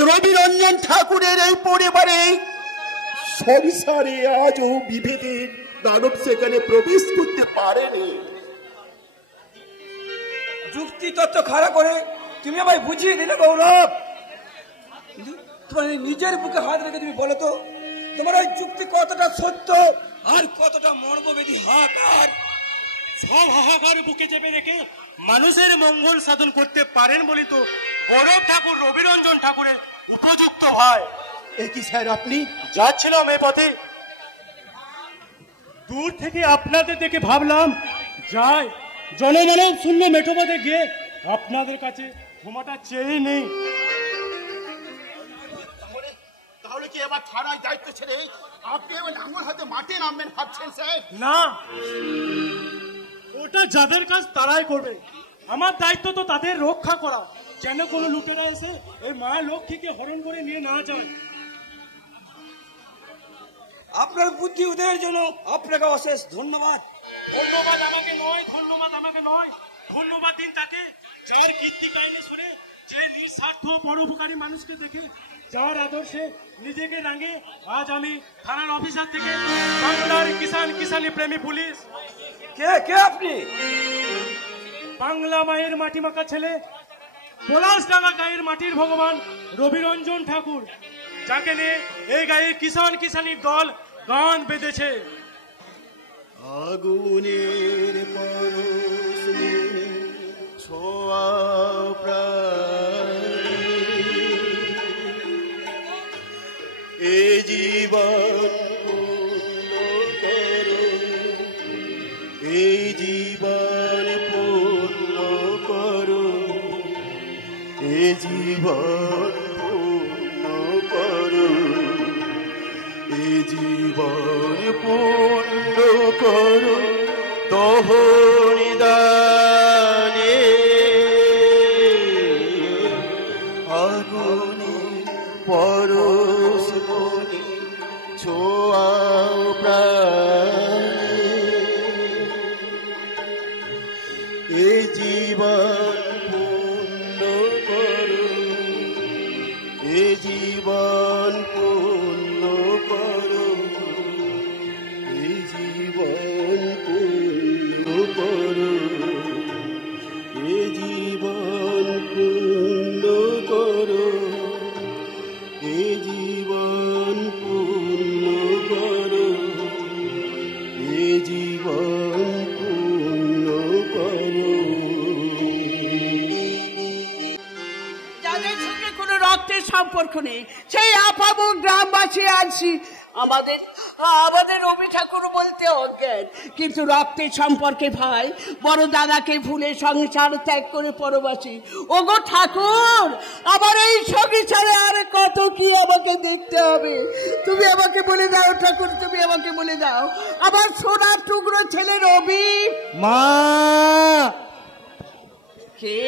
রবিরঞ্জন ঠাকুরের এই পরিবারে সংসারে আজও বিভেদের দানব সেখানে প্রবেশ করতে পারেনি যুক্তি তত্ত্ব খাড়া করে তুমি আমায় বুঝিয়ে দিলে গৌরব তোমার নিজের বুকে হাত রেখে তুমি বলো তো তোমার ওই যুক্তি কতটা সত্য আর কতটা মর্মবেদী হাহাকার সব হাহাকার বুকে চেপে রেখে মানুষের মঙ্গল সাধন করতে পারেন বলি তো গৌরব ঠাকুর রবিরঞ্জন ঠাকুরের উপযুক্ত হয় একই স্যার আপনি যাচ্ছিলাম এই পথে দূর থেকে আপনাদের দেখে ভাবলাম যাই জনমানব শূন্য মেঠোপথে গিয়ে আপনাদের কাছে ক্ষমাটা চেয়ে নেই তাহলে কি এবার থানায় দায়িত্ব ছেড়ে আপনি ওই লাঙ্গল হাতে মাঠে নামবেন ভাবছেন স্যার না ওটা যাদের কাজ তারাই করবে আমার দায়িত্ব তো তাদের রক্ষা করা যেন কোনো লুটেরা এসে ওই মায়ের লক্ষ্মীকে হরণ করে নিয়ে না যায় আপনার বুদ্ধি উদয়ের জন্য আপনাকে অশেষ ধন্যবাদ ধন্যবাদ আমাকে নয় ধন্যবাদ আমাকে নয় ধন্যবাদ দিন তাকে যার কীর্তি কাহিনী শুনে যে নিঃস্বার্থ পরোপকারী মানুষকে দেখে যার আদর্শে নিজেকে রাঙে আজ আমি থানার অফিসার থেকে বাংলার কিষানি প্রেমী পুলিশ কে কে আপনি বাংলা মায়ের মাটি মাখা ছেলে পলাশডাঙ্গা গায়ের মাটির ভগবান রবিরঞ্জন ঠাকুর যাকে নিয়ে এই গায়ে কিষানির দল গান বেঁধেছে আগুনের পরশে ছোঁয়া এ জীবন জীবন পূর্ণ করো, এ জীবন পূর্ণ করো তোহরি দানে, আগুনে পরশ মনে ছোঁয়াও প্রাণে, এ জীবন পূর্ণ করো, এ জীবন পূর্ণ করো, এ জীবন পূর্ণ করো, এ জীবন পূর্ণ করো, এ জীবন পূর্ণ করো, এ জীবন পূর্ণ করো। যাদের সঙ্গে কোনো রক্তের সম্পর্ক নেই সেই আপাবো গ্রামবাসী আনছি আমাদের আমাদের রবি ঠাকুর বলতে অজ্ঞান, কিন্তু রক্তের সম্পর্কে ভাই বড় দাদাকে ভুলে সংসার ত্যাগ করে পরবাসী। ওগো ঠাকুর, আবার এই সংসারে আর কত কি আমাকে দেখতে হবে, তুমি আমাকে বলে দাও ঠাকুর, তুমি আমাকে বলে দাও। আমার সোনার টুকরো ছেলে রবি। মা কে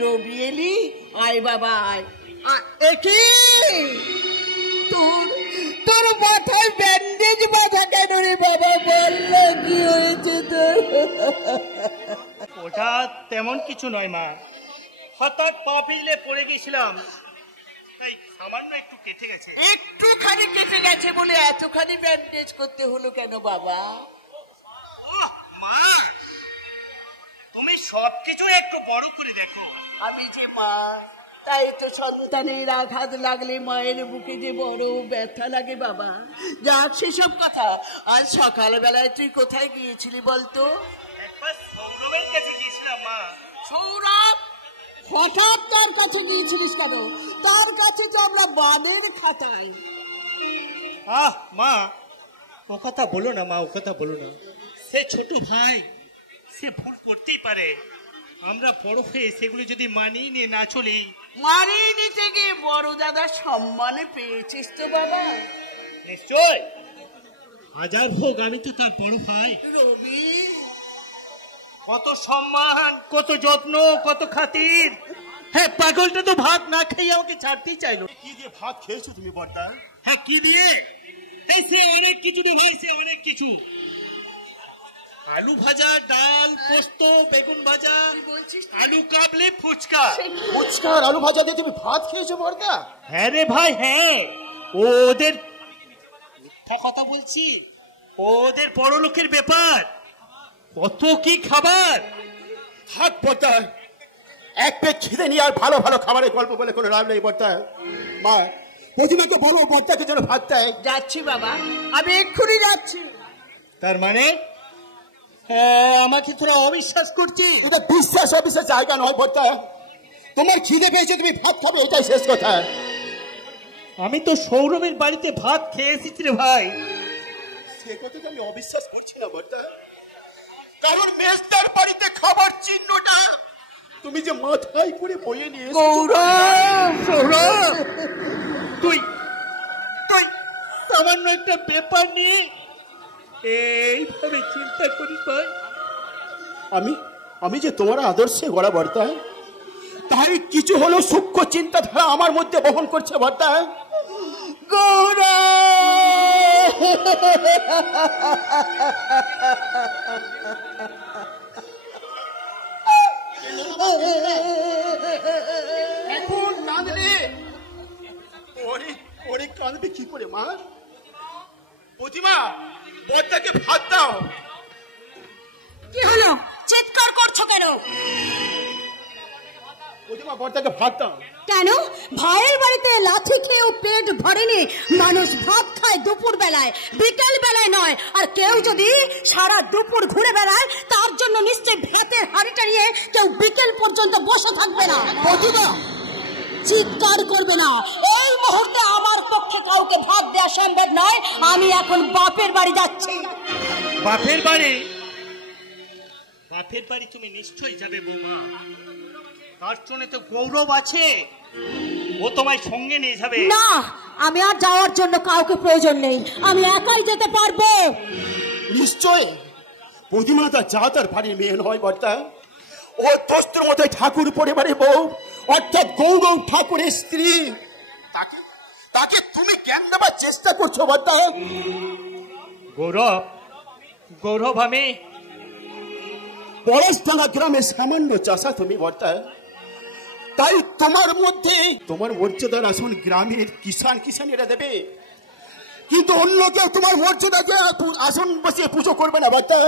রবি এলি? আয় বাবা আয়। একে তোর তোর মাথায় ব্যান্ডেজ বাঁধা কেন রে বাবা? বললে কি হয়েছে তোর? ওটা তেমন কিছু নয় মা, হঠাৎ পা পিছলে পড়ে গেছিলাম, তাই সামান্য একটু কেটে গেছে। একটুখানি কেটে গেছে বলে এতখানি ব্যান্ডেজ করতে হলো কেন বাবা? মা তুমি সবকিছু একটু বড় করে দেখো। আমি যে মা, তাই তো সন্তানের আঘাত লাগলে মায়ের বুকে যে বড় ব্যথা লাগে বাবা। যাক সেসব কথা, আজ সকালবেলায় তুই কোথায় গিয়েছিলি বলতো? একবার সৌরভের কাছে গিয়েছিলাম মা। সৌরভ? হঠাৎ তার কাছে গিয়েছিলিস কেন? তার কাছে তো আমরা বানের খাতায়। মা ও কথা বলো না মা, ও কথা বলো না। সে ছোট ভাই, সে ভুল করতেই পারে। আমরা বড় হয়ে সেগুলো যদি মানিয়ে নিয়ে না চলি। মানিয়ে নিতে গিয়ে বড় দাদা সম্মানে পেয়েছিস তো বাবা? নিশ্চয়, হাজার হোক আমি তো তার বড় ভাই। রবি, কত সম্মান, কত যত্ন, কত খাতির। হ্যাঁ, পাগলটা তো ভাত না খেয়ে আমাকে ছাড়তেই চাইলো। কি দিয়ে ভাত খেয়েছো তুমি বর্দা? হ্যাঁ, কি দিয়ে? এই সে অনেক কিছু রে ভাই, সে অনেক কিছু। আলু ভাজা, ডাল, পোস্ত, বেগুন ভাজা, আলু কাবলি, ফুচকা। ফুচকা আর আলু ভাজা দিয়ে তুমি ভাত খেয়েছো বর্দা? হ্যাঁ রে ভাই, হ্যাঁ। ওদের মিথ্যা কথা বলছি, ওদের বড় লোকের ব্যাপার। কত কি খাবার। থাক বর্দা, এক পেট খিদে নিয়ে আর ভালো ভালো খাবারের গল্প বলে কোনো লাভ নেই বর্দা। মা প্রতিমাকে বলো বাচ্চাকে যেন ভাত দেয়। যাচ্ছি বাবা, আমি এক্ষুনি যাচ্ছি। তার মানে আমাকে তোরা অবিশ্বাস করছিস? এটা বিশ্বাস অবিশ্বাস জায়গা নয় বর্দা। তোমার খিদে পেয়েছে, তুমি ভাত খাবে, এটাই শেষ কথা। আমি তো সৌরভের বাড়িতে ভাত খেয়ে এসেছি রে ভাই। সে কথাটা আমি অবিশ্বাস করছি না বর্দা, কারণ মেজদার বাড়িতে খাবার চিহ্নটা তুমি যে মাথায় করে বয়ে নিয়ে গৌরব, সৌরভ, তুই তুই সামান্য একটা ব্যাপার নিয়ে এইভাবে চিন্তা করিস ভাই? আমি যে তোমার আদর্শে গড়া বর্দা, তাই কিছু হলো সূক্ষ্ম চিন্তাধারা আমার মধ্যে বহন করছে বর্দা। এখন কাঁদলে ওরে কাঁদবে কি করে মা? প্রতিমা, বর্দাকে ভাত দাও। কি হলো? চিৎকার করছো কেন? প্রতিমা, বর্দাকে ভাত দাও। কেন? ভাইয়ের বাড়িতে লাথি খেয়েও পেট ভরেনি। মানুষ ভাত খায় দুপুর বেলায়, বিকেল বেলায় নয়। আর কেউ যদি সারা দুপুর ঘুরে বেড়ায়, তার জন্য নিশ্চয়ই ভাতের হাঁড়িটা নিয়ে কেউ বিকেল পর্যন্ত বসে থাকবে না। প্রতিমা, চিৎকার করবে না। এই মুহূর্তে আমার পক্ষে কাউকে ভাত দেওয়া সম্ভব নয়। আমি এখন বাপের বাড়ি যাচ্ছি। বাপের বাড়ি? বাপের বাড়ি তুমি নিশ্চয়ই যাবে বৌমা, তার জন্য তো গৌরব আছে। ও তোমায় সঙ্গে নিয়ে যাবে। না, আমি আর যাওয়ার জন্য কাউকে প্রয়োজন নেই, আমি একাই যেতে পারবো। নিশ্চয় প্রতিমাতা যা তার বাড়ির মেয়ে নয় বর্তা, ও দোস্তের মতো ঠাকুর পরিবারের বউ, অর্থাৎ গৌরব ঠাকুরের স্ত্রী। তাকে তাকে তুমি জ্ঞান দেবার চেষ্টা করছো বর্তা। গৌরব আমি পলাশডাঙ্গা গ্রামের সামান্য চাষা তুমি বর্তা, তাই তোমার মধ্যে তোমার মর্যাদার আসন গ্রামের কিষানেরা দেবে, কিন্তু অন্য কেউ তোমার মর্যাদাকে আসন বসিয়ে পুজো করবে না বর্তা।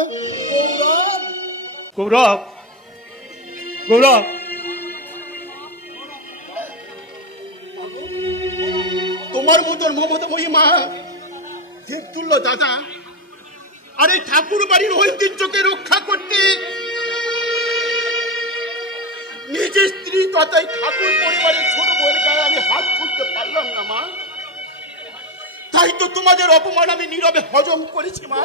গৌরব তোমার মতন মমতাময়ী মা, দেবতুল্য দাদা, আর এই ঠাকুর বাড়ির ঐতিহ্যকে রক্ষা করতে নিজের স্ত্রী তথাই ঠাকুর পরিবারের ছোট বোনের গায়ে আমি হাত তুলতে পারলাম না মা। তাই তো তোমাদের অপমান আমি নীরবে হজম করেছি মা।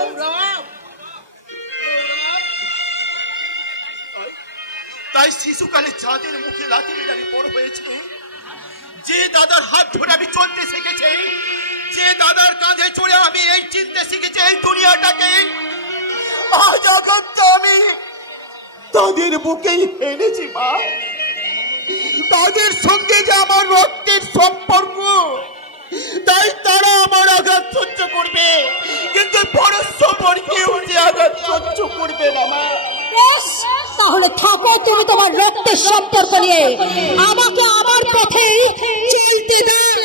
তাই শিশুকালে যাদের মুখে লাথি মেরে আমি বড় হয়েছি, যে দাদার হাত ধরে আমি চলতে শিখেছি, যে দাদার কাঁধে চড়ে আমি এই চিনতে শিখেছি এই দুনিয়াটাকে, আজ আঘাতটা আমি তাদের বুকেই ফেলেছি মা। তাদের সঙ্গে যে আমার রক্তের সম্পর্ক, তাই তারা আমার আঘাত সহ্য করবে, কিন্তু পরস্পর কেউ যে আঘাত সহ্য করবে না মা। তাহলে থাকো তুমি তোমার রক্তের সম্পর্ক নিয়ে, আমাকে আমার পথেই চলতে দাও।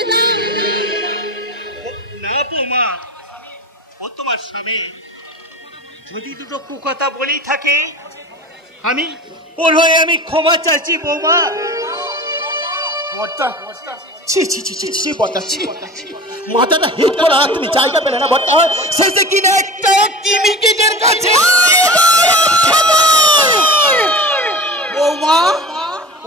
না বৌমা, ও তোমার স্বামী, যদি দুটো কুকথা বলেই থাকে আমি ওর হয়ে আমি ক্ষমা চাইছি বৌমা। মাথাটা হিট করা তুমি জায়গা পেলে না বর্তা, শেষে কিনা একটা কিমিকেটের কাছে। বৌমা,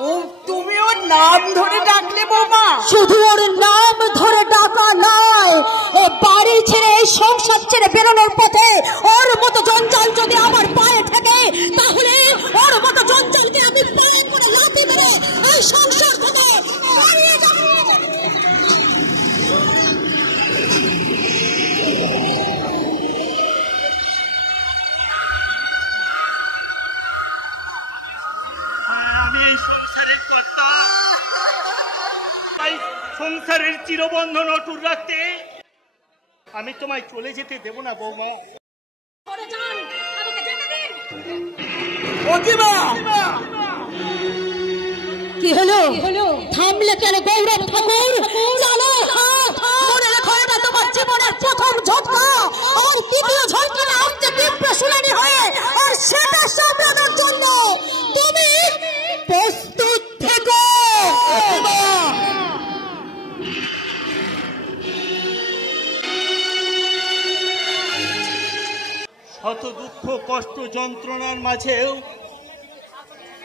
ও তুমি ওর নাম ধরে ডাকলে বৌমা? শুধু ওর নাম ধরে ডাকা নয়, এ বাড়ি ছেড়ে এই সংসার ছেড়ে বেরোনোর পথে ওর মতো জঞ্জাল যদি আমার পায়ে থাকে, তাহলে ওর মতো জঞ্জালকে আমি পায়ে করে লাথি মেরে এই সংসার থেকে বেরিয়ে যাব। আমি এই সংসারের কথা, সংসারের চিরবন্ধন অটুট রাখতে আমি তোমায় চলে যেতে দেব না বৌমা। কি হলো? থামলে কেন গৌরব ঠাকুর? চলো, মনে রাখো এটা তোমার জীবনের প্রথম ঝটকা, আর দ্বিতীয় ঝটকা আসছে তীব্র শুনানি হয়ে, আর সেটা সামলানোর জন্য তুমি প্রস্তুত থেকো। শত দুঃখ কষ্ট যন্ত্রণার মাঝেও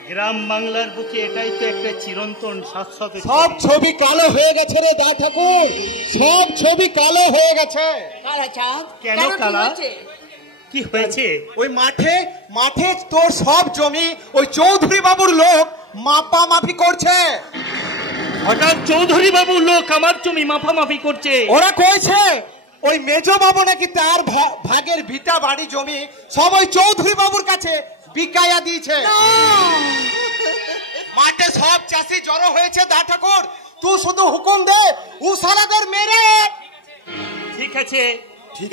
গ্রাম বাংলার বুকে এটাই তো একটা চিরন্তন শাশ্বত। সব ছবি কালো হয়ে গেছে রে দা ঠাকুর, সব ছবি কালো হয়ে গেছে। কেন কালা? কি হয়েছে? ওই মাঠে তোর সব জমি ওই চৌধুরী বাবুর লোক মাপামাপি করছে। হঠাৎ চৌধুরী বাবুর লোক আমার জমি মাপামাপি করছে? ওরা কইছে ওই মেজ বাবু নাকি তার ভাগের ভিটা বাড়ি জমি সব ওই চৌধুরী বাবুর কাছে বিকায়া দিয়েছে। মাঠে সব চাষি জড়ো হয়েছে দা ঠাকুর, তুই শুধু হুকুম দে, উসালাদের মেরে। ঠিক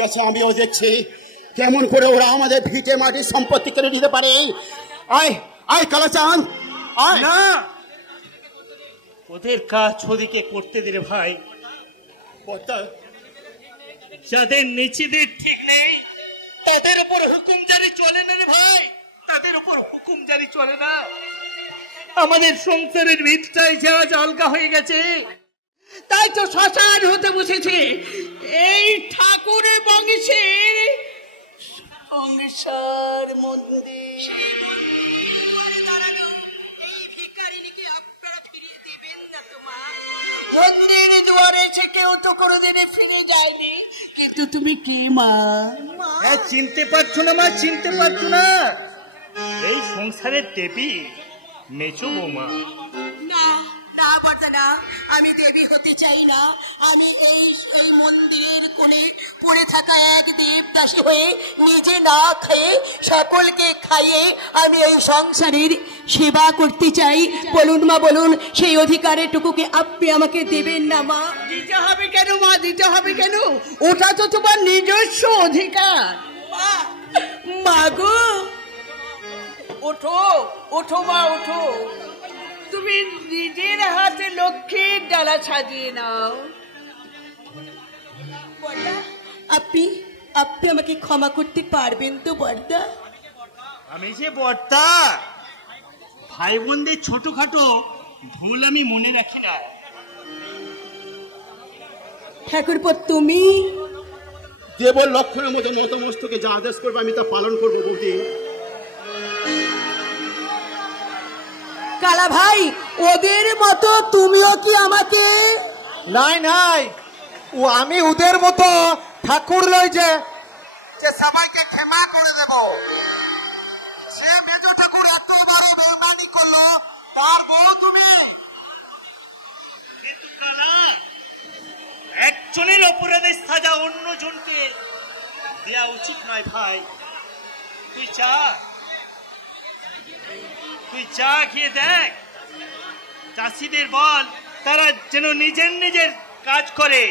আছে, আমিও দেখছি কেমন করে ওরা আমাদের ভিটে মাটির সম্পত্তি কেড়ে নিতে পারে। আয় আয় কালাচাঁদ, আয়। না, ওদের কাজ ওদিকে করতে দিলে ভাই। যাদের নিচেদের ঠিক নেই তাদের উপর হুকুম জারি চলে না রে ভাই, তাদের উপর হুকুম জারি চলে না। আমাদের সংসারের ভিতটাই যা জালকা হয়ে গেছে, তাই তো শ্মশান হতে বসেছে এই ঠাকুরের বংশের সংসার মন্দির। মন্দির দুয়ারে এসে কেউ তো কোনোদিনে ফিরে যায়নি, কিন্তু তুমি কে মা? চিনতে পারছো না মা, চিনতে পারছো না? এই সংসারের দেবী মেজো বৌমা। না না বটে না, আমি দেবী হতে চাই না, আমি এই মন্দিরের কোণে পড়ে থাকা এক দেবদাসী হয়ে নিজে না খেয়ে সকলকে খাইয়ে আমি এই সংসারের সেবা করতে চাই। বলুন মা, বলুন সেই অধিকারটুকুকে আপনি আমাকে দেবেন না মা? দিতে হবে কেন মা, দিতে হবে কেন? ওটা তো তোমার নিজস্ব অধিকার। মা গো, ওঠো ওঠো মা, ওঠো। তুমি নিজের হাতে লক্ষ্মীর ডালা সাজিয়ে নাও। আপনি আপনি আমাকে ক্ষমা করতে পারবেন তো বর্দা? আমি যে বর্দা, ভাই বোনদের ছোটখাটো ভুল আমি মনে রাখি না। ঠাকুরপো, তুমি দেবর লক্ষণের মতো নতমস্তকে যা আদেশ করবে আমি তা পালন করবো বৌদি। কালা ভাই, ওদের মতো তুমিও কি আমাকে? নাই নাই, ও আমি ওদের মতো ঠাকুর লই যে সবাইকে ক্ষমা করে দেব। সে মেজ ঠাকুর এত বড় বেমানি করলো, তার বউ তুমি। কিন্তু কালা, একজনের অপরাধের সাজা অন্য জনকে দেওয়া উচিত নয় ভাই। তুই চা খেয়ে দেখ, চাষিদের বল তারা যেন নিজের নিজের কাজ করে।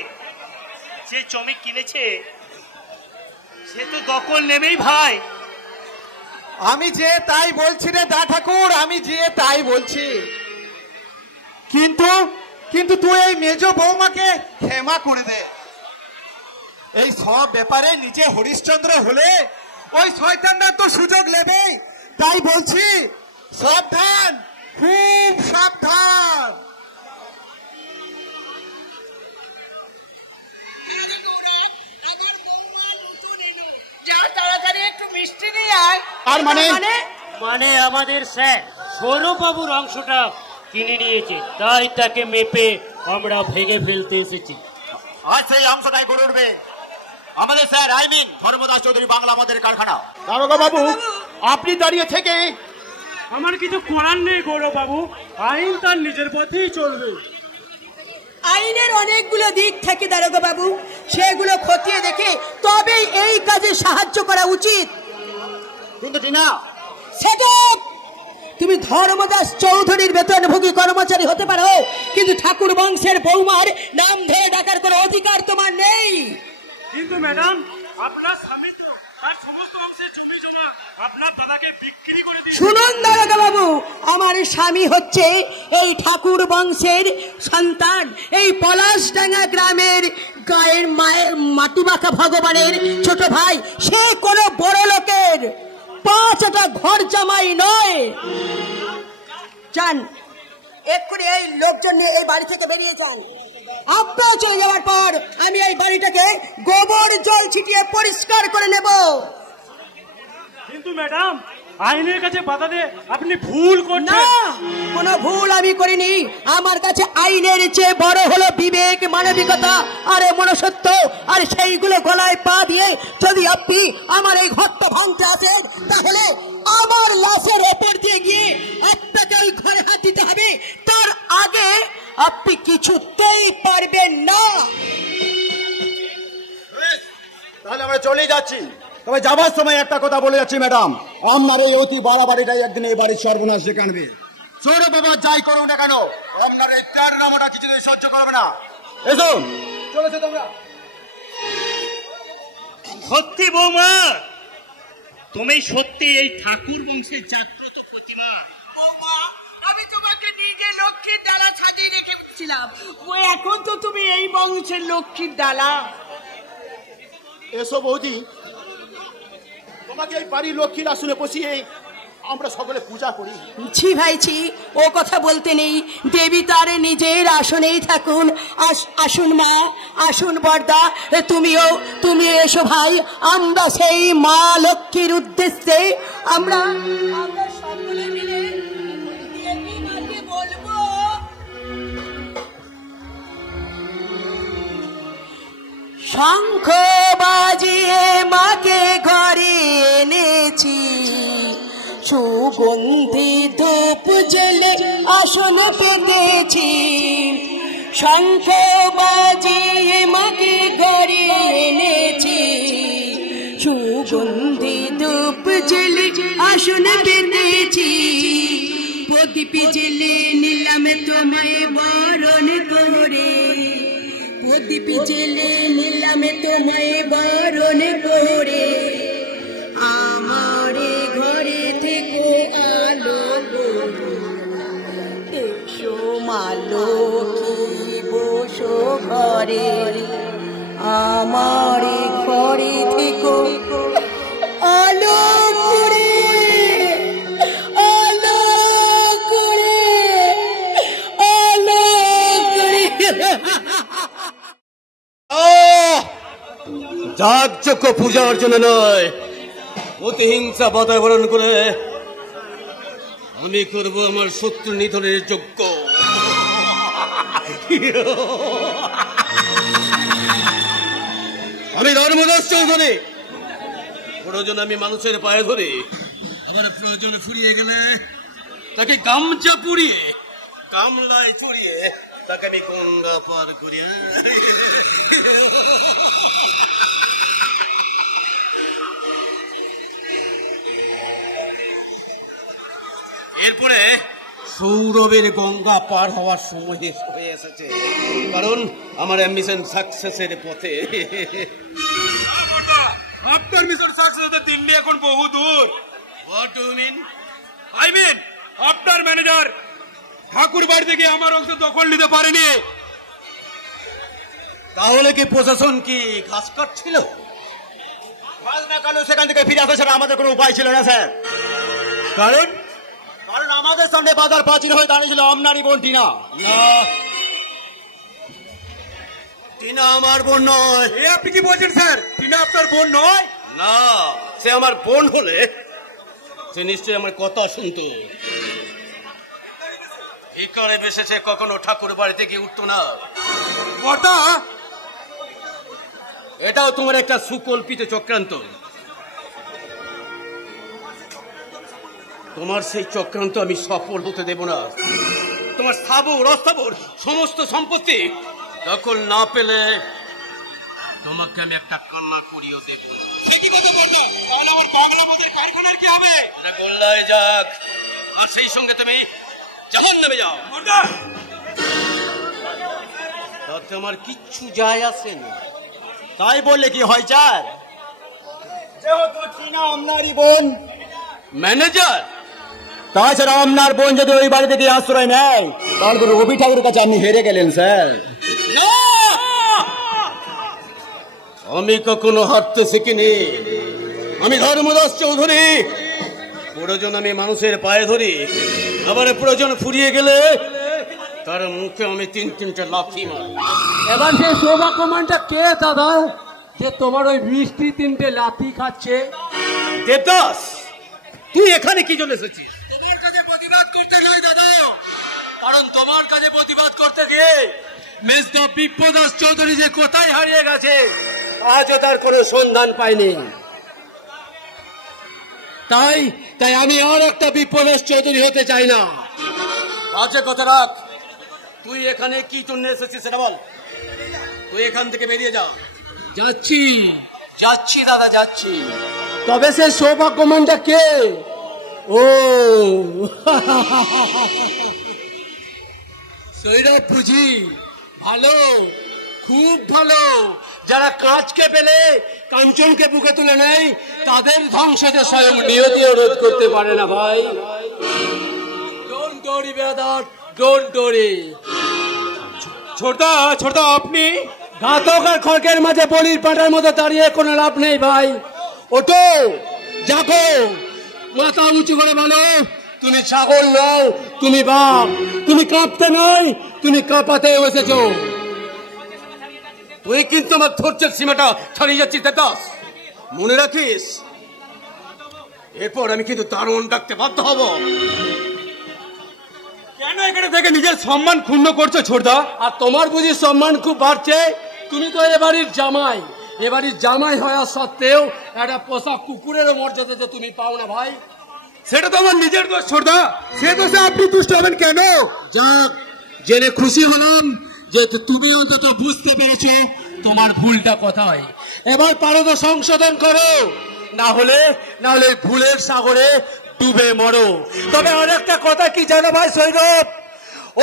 যে জমি কিনেছে সে তো দখল নেবেই ভাই। আমি যে তাই বলছি রে দা ঠাকুর, আমি যে তাই বলছি। কিন্তু কিন্তু তুই এই মেজ বৌমাকে ক্ষমা করে দে। এই সব ব্যাপারে নিজে হরিশ্চন্দ্র হলে ওই শয়তানরা তো সুযোগ নেবে। তাই বলছি, সাবধান, খুব সাবধান। যা তাড়াতাড়ি একটু মিষ্টি নিয়ে আয়। আর মানে মানে আমাদের স্যার সৌরভবাবুর অংশটা কিনে নিয়েছে, তাই তাকে মেপে আমরা ভেঙে ফেলতে এসেছি। আজ সেই অংশটাই করে উঠবে আমাদের sir, I mean Dharmadas Chowdhury Bangla আমাদের কারখানা। দারোগা বাবু, আপনি দাঁড়িয়ে থেকে আমার কিছু করার নেই গৌরব বাবু, আইন তার নিজের পথেই চলবে। আইনের অনেকগুলো দিক থাকে দারোগা বাবু, সেগুলো খতিয়ে দেখে তবেই এই কাজে সাহায্য করা উচিত। কিন্তু টিনা, সেটা তুমি ধর্মদাস চৌধুরীর বেতনভোগী কর্মচারী হতে পারো, কিন্তু ঠাকুর বংশের বৌমার নাম ধরে ডাকার কোনো অধিকার তোমার নেই। কিন্তু ম্যাডাম, আপনার স্বামী তো তার সমস্ত অংশের জমি জমা আপনার দাদাকে বিক্রি করে দিয়েছে। শুনুন দারোগা বাবু, আমার স্বামী হচ্ছে এই ঠাকুর বংশের সন্তান, এই পলাশডাঙ্গা গ্রামের গায়ের মায়ের মাটিমাখা ভগবানের ছোট ভাই। সে কোনো বড় লোকের পাঁচটা ঘর জামাই নয়। যান, এক্ষুনি এই লোকজন নিয়ে এই বাড়ি থেকে বেরিয়ে যান। আপনারা চলে যাওয়ার পর আমি এই বাড়িটাকে গোবর জল ছিটিয়ে পরিষ্কার করে নেব। কিন্তু ম্যাডাম, আইনের কাছে বাধা দিয়ে আপনি ভুল করছেন। না, কোনো ভুল আমি করিনি। আমার কাছে আইনের চেয়ে বড় হলো বিবেক, মানবিকতা আর মনুষ্যত্ব। আর সেইগুলো গলায় পা দিয়ে যদি আপনি আমার এই ঘরটা ভাঙতে আসেন, তাহলে আমার লাশের ওপর দিয়ে গিয়ে আপনাকে ওই ঘরে হাত দিতে হবে। তার আগে আপনি কিছুতেই পারবেন না। তাহলে আমরা চলে যাচ্ছি। তবে যাবার সময় একটা কথা বলে যাচ্ছি ম্যাডাম, আপনার এই অতি বাড়াবাড়িটাই একদিন এই বাড়ির সর্বনাশ ডেকে আনবে। সৌরভ বাবা যাই করুন না কেন, আপনার এই চার নামটা কিছুতেই সহ্য করবে না। এসো, চলেছো তোমরা। সত্যি বৌমা, তুমি সত্যি এই ঠাকুর বংশের জাগ্রত প্রতিভা। বৌমা, আমি তোমাকে নিজে লক্ষ্মীর ডালা সাজিয়ে রেখে বলছিলাম, ও এখন তো তুমি এই বংশের লক্ষ্মীর ডালা। এসো বৌদি, তোমাকে এই বাড়ির লক্ষ্মীর আসনে বসিয়ে আমরা সকলে পূজা করি। ছি ভাই ছি, ও কথা বলতে নেই। দেবী তার নিজের আসনেই থাকুন। আসুন মা, আসুন বর্দা, তুমি এসো ভাই। আমরা সেই মা লক্ষ্মীর উদ্দেশ্যে আমরা সকলে মিলে দেবী মাকে বলবো, শঙ্খ বাজিয়ে মাকে ঘরে এনেছি, সুগন্ধি ধূপ জেলে আসন পেতেছি, শঙ্খ বাজিয়ে মাকে ঘরে এনেছি, সুগন্ধি ধূপ জেলে আসন বেঁধেছি, প্রদীপ জেলে নিলাম তোমায় বরণ করে, প্রদীপ জেলে নিলাম তোমায় বরণ করে, আমার ঘরে থেকে আলো এসো মালো কি বসো ঘরে, আমার ঘরে থেকে আলো করে, আলো করে, আলো করে। যাগযজ্ঞ পূজার জন্য নয়, প্রতিহিংসা বাতাবরণ করে আমি করব আমার শত্রু নিধনের যজ্ঞ। আমি ধর্মদাস চৌধুরী, প্রয়োজন আমি মানুষের পায়ে ধরে, আবার প্রয়োজন ফুরিয়ে গেলে তাকে গামছা পুড়িয়ে কামলায় চড়িয়ে তাকে আমি গঙ্গা পার করি। এরপরে সৌরভের গঙ্গা পার হওয়ার সময় হয়ে এসেছে, কারণ আমার অ্যাম্বিশন সাকসেসের পথে। আপনার মিশন সাকসেস হতে দিল্লি এখন বহু দূর। What do you mean? I mean আপনার ম্যানেজার ঠাকুর বাড়ি থেকে আমার অংশ দখল নিতে পারেনি। তাহলে কি প্রশাসন কি ঘাস কাটছিল? ঘাস না কাটলেও সেখান থেকে ফিরে আসা ছাড়া আমাদের কোনো উপায় ছিল না স্যার। কারণ কারণ আমাদের সামনে বাজার প্রাচীর হয়ে দাঁড়িয়েছিল আপনারই বোন টিনা। না, টিনা আমার বোন নয়। এ আপনি কি বলছেন স্যার? টিনা আপনার বোন নয়? না, সে আমার বোন হলে সে নিশ্চয়ই আমার কথা শুনতো। ভিকারে বেশে সে কখনো ঠাকুর বাড়িতে গিয়ে উঠতো না। কর্তা, এটাও তোমার একটা সুকল্পিত চক্রান্ত। তোমার সেই চক্রান্ত আমি সফল হতে দেব না। তোমার স্থাবর অস্থাবর সমস্ত সম্পত্তি দখল না পেলে তোমাকে আমি একটা কান্না করিও দেব না। কল্যায় যাক, আর সেই সঙ্গে তুমি জাহান্নামে যাও। তাতে আমার কিচ্ছু যায় আসে না। তাই বললে কি হয় স্যার? যেহেতু টিনা আপনারই বোন ম্যানেজার, তাছাড়া আপনার বোন যদি ওই বাড়িতে গিয়ে আশ্রয় নেয় তাহলে রবি ঠাকুরের কাছে আপনি হেরে গেলেন স্যার। আমি কখনো হাঁটতে শিখিনি। আমি ধর্মদাস চৌধুরী। প্রয়োজন আমি মানুষের পায়ে ধরি, আবার প্রয়োজন ফুরিয়ে গেলে তার মুখে আমি তিনটে লাথি মারি। এবার সেই সৌভাগ্যমানটা কে দাদা, যে তোমার ওই মিষ্টি তিনটে লাথি খাচ্ছে? দেবদাস, তুই এখানে কি জন্য এসেছিস? তোমার কাছে প্রতিবাদ করতে নয় দাদা, কারণ তোমার কাছে প্রতিবাদ করতে গিয়ে মিস্টার বিপ্রদাস চৌধুরী যে কোথায় হারিয়ে গেছে আজও তার কোনো সন্ধান পাইনি। তাই আমি আর একটা বিপ্রদাস চৌধুরী হতে চাই না। বাজে কথা রাখ। তুই এখানে কি জন্য এসেছিস সেটা বল। তুই এখান থেকে বেরিয়ে যা। যাচ্ছি দাদা, যাচ্ছি। তবে সে সৌভাগ্যমানটা কে? ও সৈরভ বুঝি, ভালো, খুব ভালো। যারা কাঁচকে পেলে কাঞ্চনকে বুকে তুলে নেয় তাদের ধ্বংসতে স্বয়ং নিয়তিও রোধ করতে পারে না ভাই। Don't worry brother, don't worry. ছোটদা আপনি ঘাতক আর খড়কের মাঝে বলির পাটার মধ্যে দাঁড়িয়ে কোনো লাভ নেই ভাই। ওঠো, জাগো, মাথা উঁচু করে বলো তুমি ছাগল নও, তুমি বাপ। তুমি কাঁপতে নয়, তুমি কাঁপাতে এসেছো। তুই কিন্তু আমার ধৈর্যের সীমাটা ছাড়িয়ে যাচ্ছিস দেবদাস। মনে রাখিস, এরপর আমি কিন্তু দারুণ ডাকতে বাধ্য হব। কেন এখানে থেকে নিজের সম্মান ক্ষুণ্ণ করছো ছোটদা? আর তোমার বুঝি সম্মান খুব বাড়ছে? তুমি তো এবাড়ির জামাই। এবাড়ির জামাই হওয়া সত্ত্বেও একটা পোষা কুকুরেরও মর্যাদা যে তুমি পাও না ভাই। সেটা তো আমার নিজের দোষ ছোটদা। সে দোষে আপনি দুষ্ট হবেন কেন? যাক, জেনে খুশি হলাম যে তুমি অন্তত বুঝতে পেরেছো তোমার ভুলটা কোথায়। এবার পারো তো সংশোধন করো, না হলে ভুলের সাগরে ডুবে মরো। তবে আরেকটা কথা কি জানো ভাই সৈরভ,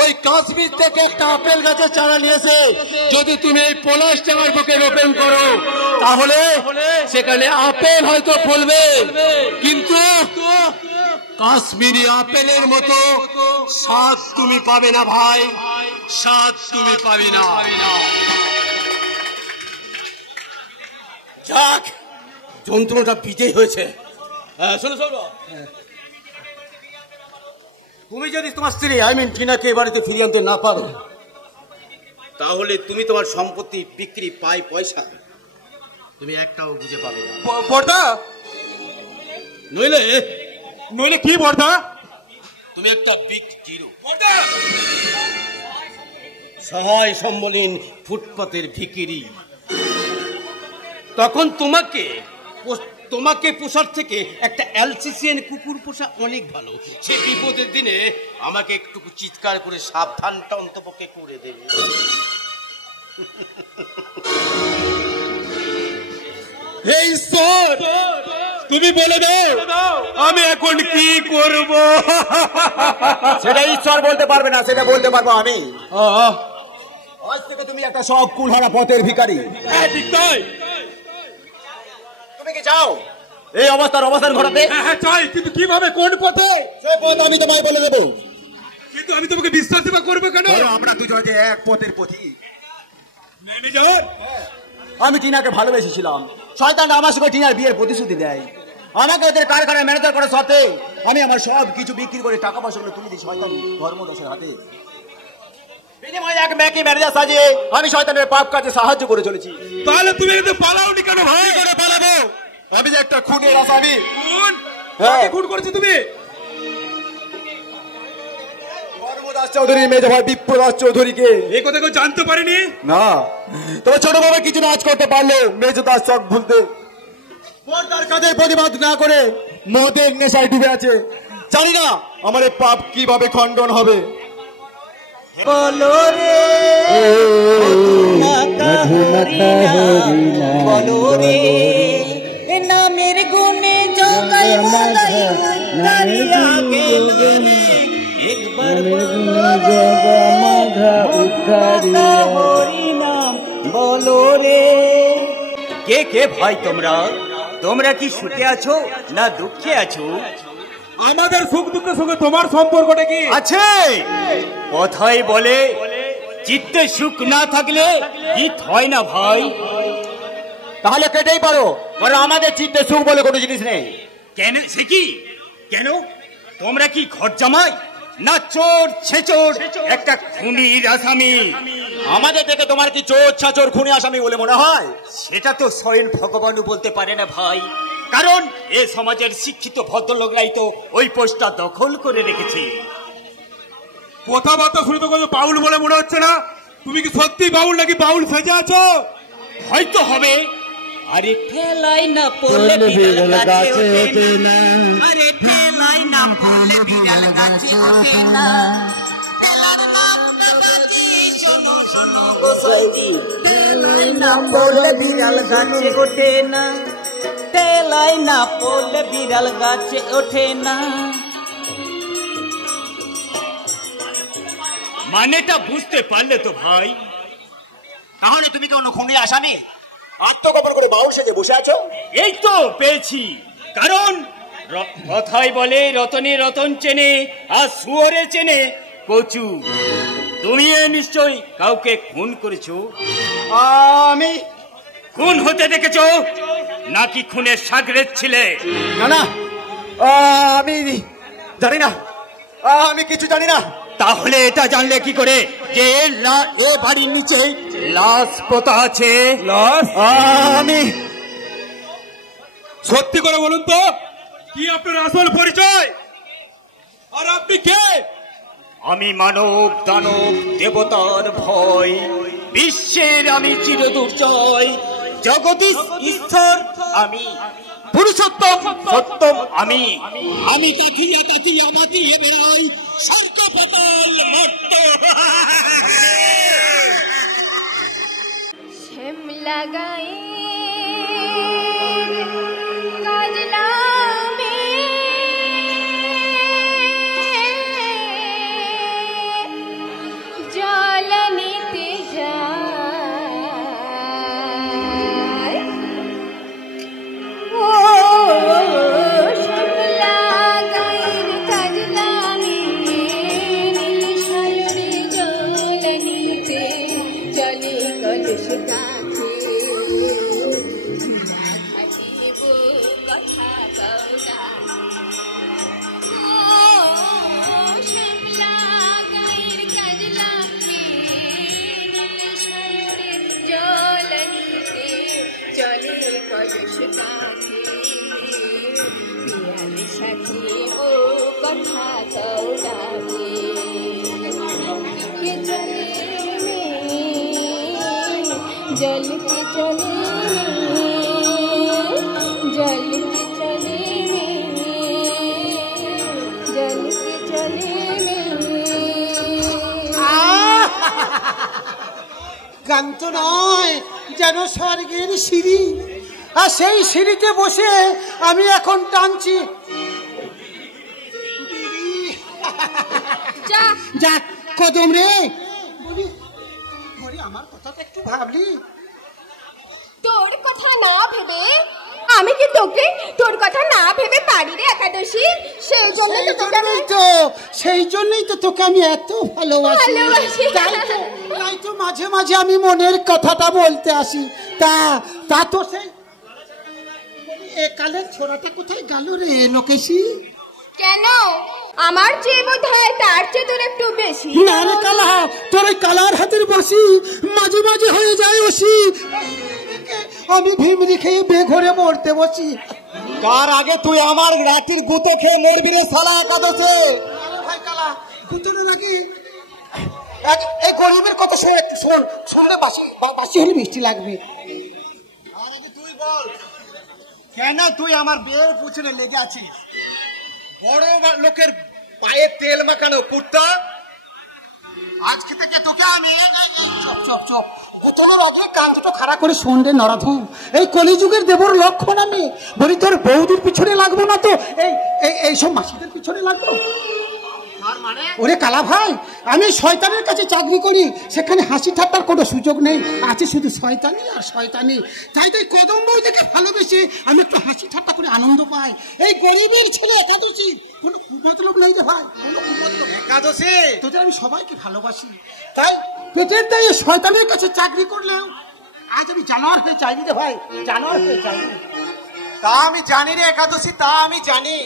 ওই কাশ্মীর থেকে একটা আপেল গাছের চারা নিয়েছে, যদি তুমি এই পলাশডাঙ্গার বুকে রোপণ করো তাহলে সেখানে আপেল হয়তো ফলবে, কিন্তু কাশ্মীরি আপেলের মতো স্বাদ তুমি পাবে না ভাই, স্বাদ তুমি পাবে না। যাক, যন্ত্রটা বিজয় হয়েছে। শোনো শোনো, তুমি যদি তোমার স্ত্রী টিনাকে বাড়িতে ফিরিয়ে আনতে না পারো, তাহলে তুমি তোমার সম্পত্তি বিক্রি পাই পয়সা তুমি একটাও বুঝে পাবে না। বর্দা, নইলে কি বর্দা? তুমি একটা বিগ জিরো, সহায় সম্বলীন ফুটপাতের ভিখিরি। তখন তোমাকে পোষার থেকে একটা অ্যালসেশিয়ান কুকুর পোষা অনেক ভালো। সে বিপদের দিনে আমাকে একটু চিৎকার করে সাবধানটা অন্তপক্ষে করে দেবে। তুমি বলে দাও আমি এখন কি করব। সেটা ঈশ্বর বলতে পারবে না, সেটা বলতে পারবো আমি। আজ থেকে তুমি একটা সব কুলহারা পথের ভিখারি। ঠিক তাই, তুমি কি চাও এই অবস্থান ঘটাতে? হ্যাঁ চাই, কিন্তু কিভাবে, কোন পথে? সে পথ আমি তোমায় বলে দেবো। কিন্তু আমি তোমাকে বিশ্বাস দেবা করবো কেন? আমরা দুজন যে এক পথের পথি। ম্যানেজার, আমি টিনাকে ভালোবেসেছিলাম, শয়তান আমার সঙ্গে টিনার বিয়ের প্রতিশ্রুতি দেয়। আমাকে ওদের কারখানায় ম্যানেজার করার সাথে আমি আমার সব কিছু বিক্রি করে টাকা পয়সা তুলে দিই শয়তান ধর্মদাসের হাতে। বিনিময়ে এক মেয়েকে ম্যানেজার সাজিয়ে আমি শয়তানের পাপ কাজে সাহায্য করে চলেছি। তাহলে তুমি কিন্তু পালাওনি কেন ভাই? কি করে পালাবো? আমি যে একটা খুনের আসামি। খুন? কাকে খুন করেছো তুমি? ধর্মদাস চৌধুরীর মেজো ভাই বিপ্রদাস চৌধুরীকে। এই কথা কেউ জানতে পারিনি? না, তবে ছোট বাবা কিছু নাচ করতে পারলো মেজদাস চক ভুলতে। পর্দার কাজের প্রতিবাদ না করে মদের নেশায় ডুবে আছে। জানি না আমার এই পাপ কিভাবে খণ্ডন হবে। বলো রে বলো রে নামের গুণে জগাই মলাই দাঁড়িয়া গেল একবার হরি নাম বলো রে। কে কে ভাই তোমরা কি সুখে আছো না দুঃখে আছো? আমাদের সুখ দুঃখের সঙ্গে তোমার সম্পর্কটা কি আছে? কথাই বলে চিত্তে সুখ না থাকলে হিত হয় না ভাই। তাহলে কেটেই পারো, কারণ আমাদের চিত্তে সুখ বলে কোনো জিনিস নেই। কেন সে কি? কেন তোমরা কি ঘর জামাই না চোর ছেচোর একটা খুনির আসামি? আমাদের দেখে তোমার কি চোর ছাচোর খুনি আসামি বলে মনে হয়? সেটা তো স্বয়ং ভগবানও বলতে পারে না ভাই, কারণ এ সমাজের শিক্ষিত ভদ্রলোকরাই তো ওই পোস্টটা দখল করে রেখেছে। কথাবার্তা শুনে তো বাউল বলে মনে হচ্ছে না। তুমি কি সত্যি বাউল নাকি বাউল সেজে আছো? হয়তো হবে। আরে ঠেলাই না পড়লে বিড়াল গাছে ওঠে না, আরে ঠেলাই না পড়লে বিড়াল গাছে ওঠে না। ঠেলার নাম বাবাজি শোনো শোনো গোসাইজি, ঠেলাই না পড়লে বিড়াল গাছে ওঠে না, ঠেলাই না পড়লে বিড়াল গাছে ওঠে না। মানেটা বুঝতে পারলে তো ভাই? তাহলে তুমি কি অন্য খুনির আসামি? আত্মগোপন করে বাউল সেজে বসে আছো? এই তো পেয়েছি, কারণ কথাই বলে রতনে রতন চেনে আর শুয়োরে চেনে কচু। তুমি নিশ্চয় কাউকে খুন করেছো? আমি খুন হতে দেখেছো নাকি খুনের সাগরেদ ছিলে? না না, আমি জানি না, আমি কিছু জানি না। তাহলে এটা জানলে কি করে যে এ বাড়ির নিচে লাশ পোতা আছে? আমি সত্যি করে বলুন তো, কি আপনার আসল পরিচয় আর আপনি কে? আমি মানব দানব দেবতার ভয়, বিশ্বের আমি চিরদুর্জয়, জগদীশ ঈশ্বর আমি, পুরুষোত্তম সত্যম আমি। আমি কাঠিয়া কাঠিয়া মাতিয়ে বেড়াই স্বর্গ পাতাল মর্ত। গান তো নয়, যেন স্বর্গের সিঁড়ি, আর সেই সিঁড়িতে বসে আমি এখন টানছি। যাক কদম রে, বলি আমার কথাটা একটু ভাবলি? তোর কথা না ভেবে আমি কি তোকে তোর কথা না ভেবে পারি রে একাদশী? সেই জন্যই তো তোকে আমি এত ভালোবাসি। তাই তো মাঝে মাঝে আমি মনের কথাটা বলতে আসি। তা তো সেই কালের ছোড়াটা কোথায় গেল রে লোকেশি? কেন আমার যে বোধ হয় তার চেয়ে তোর একটু বেশি। না রে কালা, তোর ওই কালার হাতের বসি মাঝে মাঝে হয়ে যায় ওসি। আমি ভিমরি খেয়ে বেঘরে মরতে বসি। কার আগে তুই আমার রাতির গুঁতো খেয়ে মরবি রে শালা একাদশে? ভাই কালা, গুঁতোর নাকি এই গরিবের কথা শোন, একটু শোন, শুনলে বাসি হলে মিষ্টি লাগবে। তুই বল কেন তুই আমার বিয়ের পিছনে লেগে আছিস? বড় লোকের পায়ে তেল মাখানো কুর্তা, আজকে থেকে তোকে আমি চপ কান দুটো খারাপ করে শোন রে নরাধম, এই কলিযুগের দেবর লক্ষণ আমি বলি, তোর বৌদির পিছনে লাগবো না তো এইসব মাসিদের পিছনে লাগবো? ওরে কালা ভাই, আমি শয়তানের কাছে চাকরি করি, সেখানে হাসি ঠাট্টার কোনো সুযোগ নেই, আছে শুধু শয়তানি আর শয়তানি। তাই তো কদম বৌদিকে ভালোবেসে আমি একটু হাসি ঠাট্টা করে আনন্দ পাই। এই গরিবের ছেলে একাদশী কোনো কুমতলব নেই রে ভাই, কোনো কুমতলব। একাদশী তোদের আমি সবাইকে ভালোবাসি, তাই তোদের তাই শয়তানের কাছে চাকরি করলেও আজ আমি জানোয়ার হয়ে চাইনি রে ভাই, জানোয়ার হয়ে চাইনি। তা আমি জানি রে একাদশী, তা আমি জানি।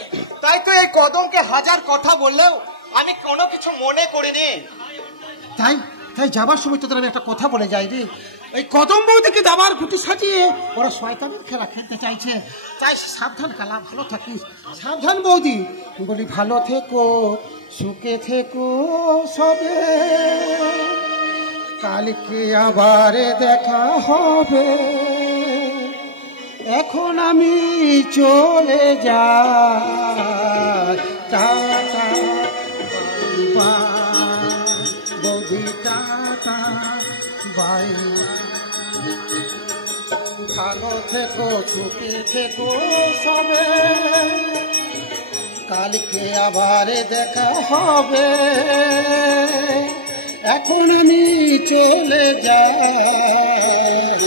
তাই তো এই কদমকে হাজার কথা বললেও আমি কোনো কিছু মনে করিনি। তাই যাবার সময় তোদের আমি একটা কথা বলে যাই রে, এই কদম বৌদিকে দাবার গুটি সাজিয়ে ওরা শয়তানের খেলা খেলতে চাইছে। তাই সাবধান কালা, ভালো থাকিস। সাবধান বৌদি, বলি ভালো থেকো, সুখে থেকো সবে, কালকে আবার দেখা হবে। এখন আমি চলে যাই, টাটা বৌদি, টাটা বাই। ভালো থেকো, সুখে থেকো সবে, কালকে আবার দেখা হবে। এখন আমি চলে যাই,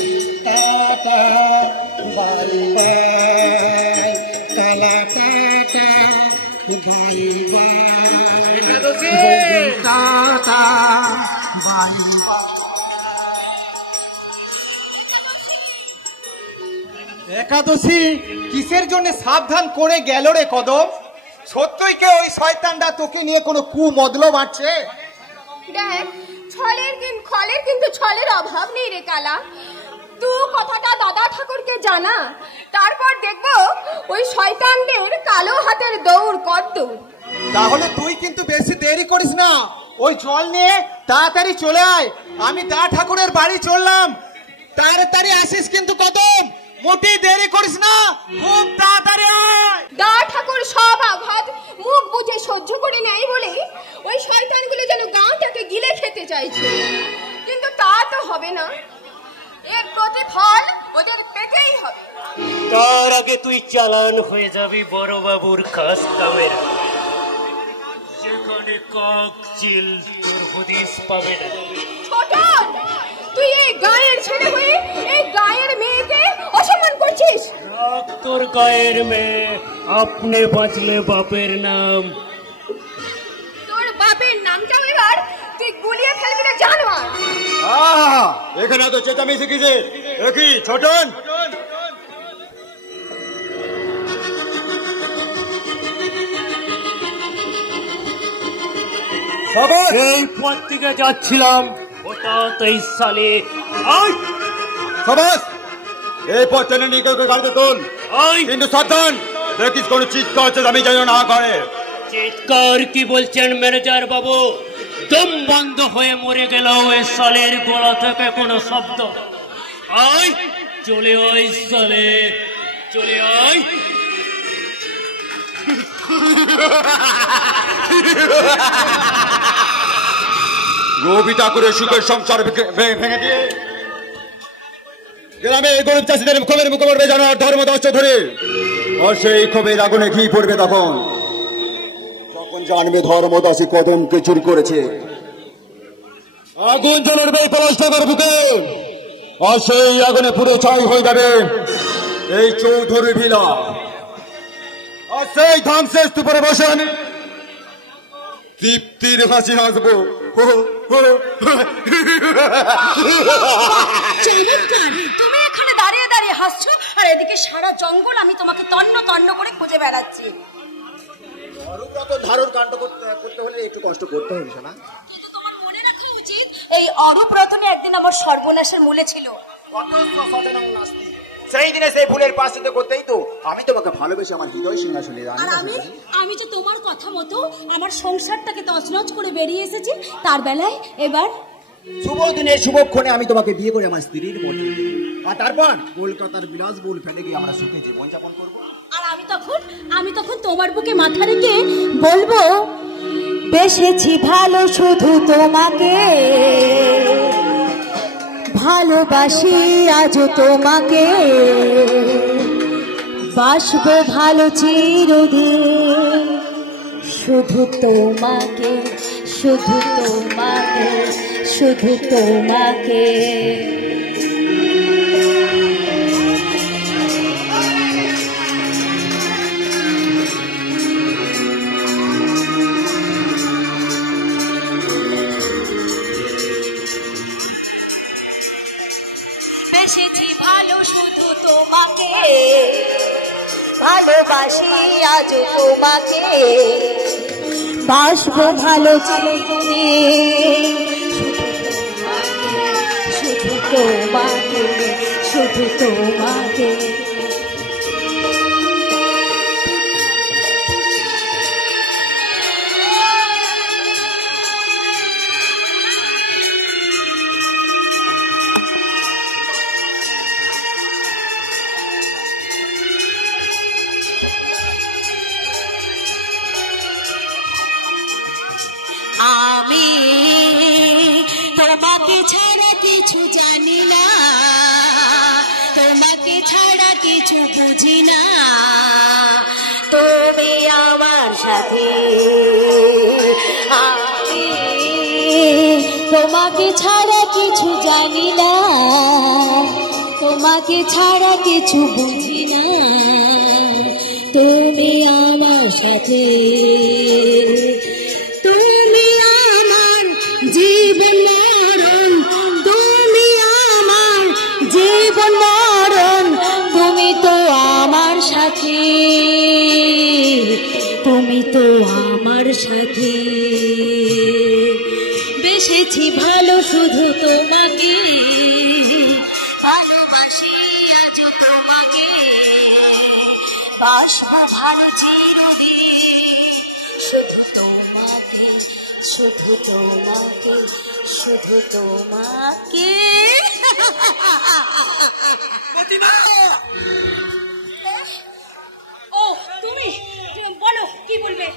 টাটা বাই বাই, টালা টাটা বাই বাই, টাটা বাই। একাদশী কিসের জন্য সাবধান করে গেল রে কদম? সত্যই কে ওই শয়তানটা তোকে নিয়ে কোনো কুমতলব আছে? দেখ, খলের কিন্তু ছলের অভাব নেই রে কালা। তুই কথাটা দাদা ঠাকুরকে জানা, তারপর দেখবো ওই শয়তানদের কালো হাতের দৌড় কদ্দূর। তাহলে তুই কিন্তু বেশি দেরি করিস না, ওই জল নিয়ে তাড়াতাড়ি চলে আয়। আমি দা ঠাকুরের বাড়ি চললাম, তাড়াতাড়ি আসিস কিন্তু কদম, মোটেই দেরি করিস না, খুব তাড়াতাড়ি আয়। দা ঠাকুর সব আঘাত মুখ বুঝে সহ্য করে নেয় বলে ওই শয়তানগুলো যেন গাঁটাকে গিলে খেতে চাইছে, কিন্তু তা তো হবে না। এর প্রতি ফল ওদের পেতেই হবে। তার আগে তুই চালান হয়ে যাবি বড়বাবুর খাস কামেরা, যেখানে কাক চিল তোর হদিস পাবে না। ছোট, তুই এই গায়ের ছেলে হয়ে এই গায়ের মেয়েকে অসম্মান করছিস। রাখ তোর গায়ের মেয়ে, আপনি বাঁচলে বাপের নাম। তোর বাপের নামটাও এবার তুই গুলিয়ে ফেলবি না জানোয়ার। এখানে তো চেঁচামি শিখেছে। কি ছোটন, এই পথ থেকে যাচ্ছিলাম, ওটা 23 সালে। সবাস, এই পথ টেনে নিয়ে কেউ গাড়িতে তোল, কিন্তু সাবধান, দেখিস কোনো চিৎকার চেঁচামি যেন না করে। চিৎকার কি বলছেন ম্যানেজার বাবু? দম বন্ধ হয়ে মরে গেল ওই সালের গলা থেকে কোনো শব্দ। আয় চলে আয় সালে, চলে আয়। রবি ঠাকুরের সুখের সংসার ভেঙে দিয়ে গ্রামে গরিব চাষিদের ক্ষোভের মুখে পড়বে যেন ধর্ম দর্শ ধরে, আর সেই ক্ষোভের আগুনে ঘি পড়বে তখন জানবে ধর্মদাসী কদমকে চুরি করেছে। আগুন জ্বলবে পলাশনগর বুকে, আর সেই আগুনে পুরো ছাই হয়ে যাবে এই চৌধুরী ভিলা। আর সেই ধামশেষ স্তূপে বসে আমি তৃপ্তির হাসি হাসবো। তুমি এখানে দাঁড়িয়ে দাঁড়িয়ে হাসছো, আর এদিকে সারা জঙ্গল আমি তোমাকে তন্ন তন্ন করে খুঁজে বেড়াচ্ছি। ধারণ কাণ্ড করতে হলে একটু কষ্ট করতে হবে না? কিন্তু তোমার মনে রাখা উচিত, এই অরূপ রতনে একদিন আমার সর্বনাশের মূলে ছিল। সেই দিনে সেই ফুলের পাশে করতেই তো আমি তোমাকে ভালোবেসে আমার হৃদয় সিংহাসনে। আর আমি যে তোমার কথা মতো আমার সংসারটাকে তছনছ করে বেরিয়ে এসেছি, তার বেলায় এবার শুভ দিনের শুভক্ষণে আমি তোমাকে বিয়ে করে আমার স্ত্রীর মধ্যে, আর তারপর কলকাতার বিলাসবহুল ফেলে গিয়ে আমরা সুখে জীবনযাপন করবো। আর আমি তখন তোমার বুকে মাথা রেখে বলবো, বেসেছি ভালো শুধু তোমাকে, ভালোবাসি আজও তোমাকে, বাসবো ভালো চিরদিন শুধু তোমাকে, শুধু তোমাকে, শুধু তোমাকে। বেসেছি ভালো শুধু তোমাকে, ভালোবাসি আজ তোমাকে, বাসবো ভালো চিরদিন শুধু তোমাকে, শুধু তোমাকে। আমি তোমাকে ছাড়া কিছু জানি না, তোমাকে ছাড়া কিছু বুঝি না, তুমি আমার সাথে। আমি তোমাকে ছাড়া কিছু জানি না, তোমাকে ছাড়া কিছু বুঝি না, তুমি আমার সাথে। তুমি আমার জীবন মরণ, তুমি আমার জীবন মরণ, তুমি তো আমার সাথে, তুমি তো আমার সাথে। বেসেছি ভালো শুধু তোমাকে, ভালোবাসি আজ তোমাকে, বাসবো ভালো চিরদিন শুধু তোমাকে, শুধু তোমাকে, শুধু তোমাকে। ও তুমি বলো কি বলবে?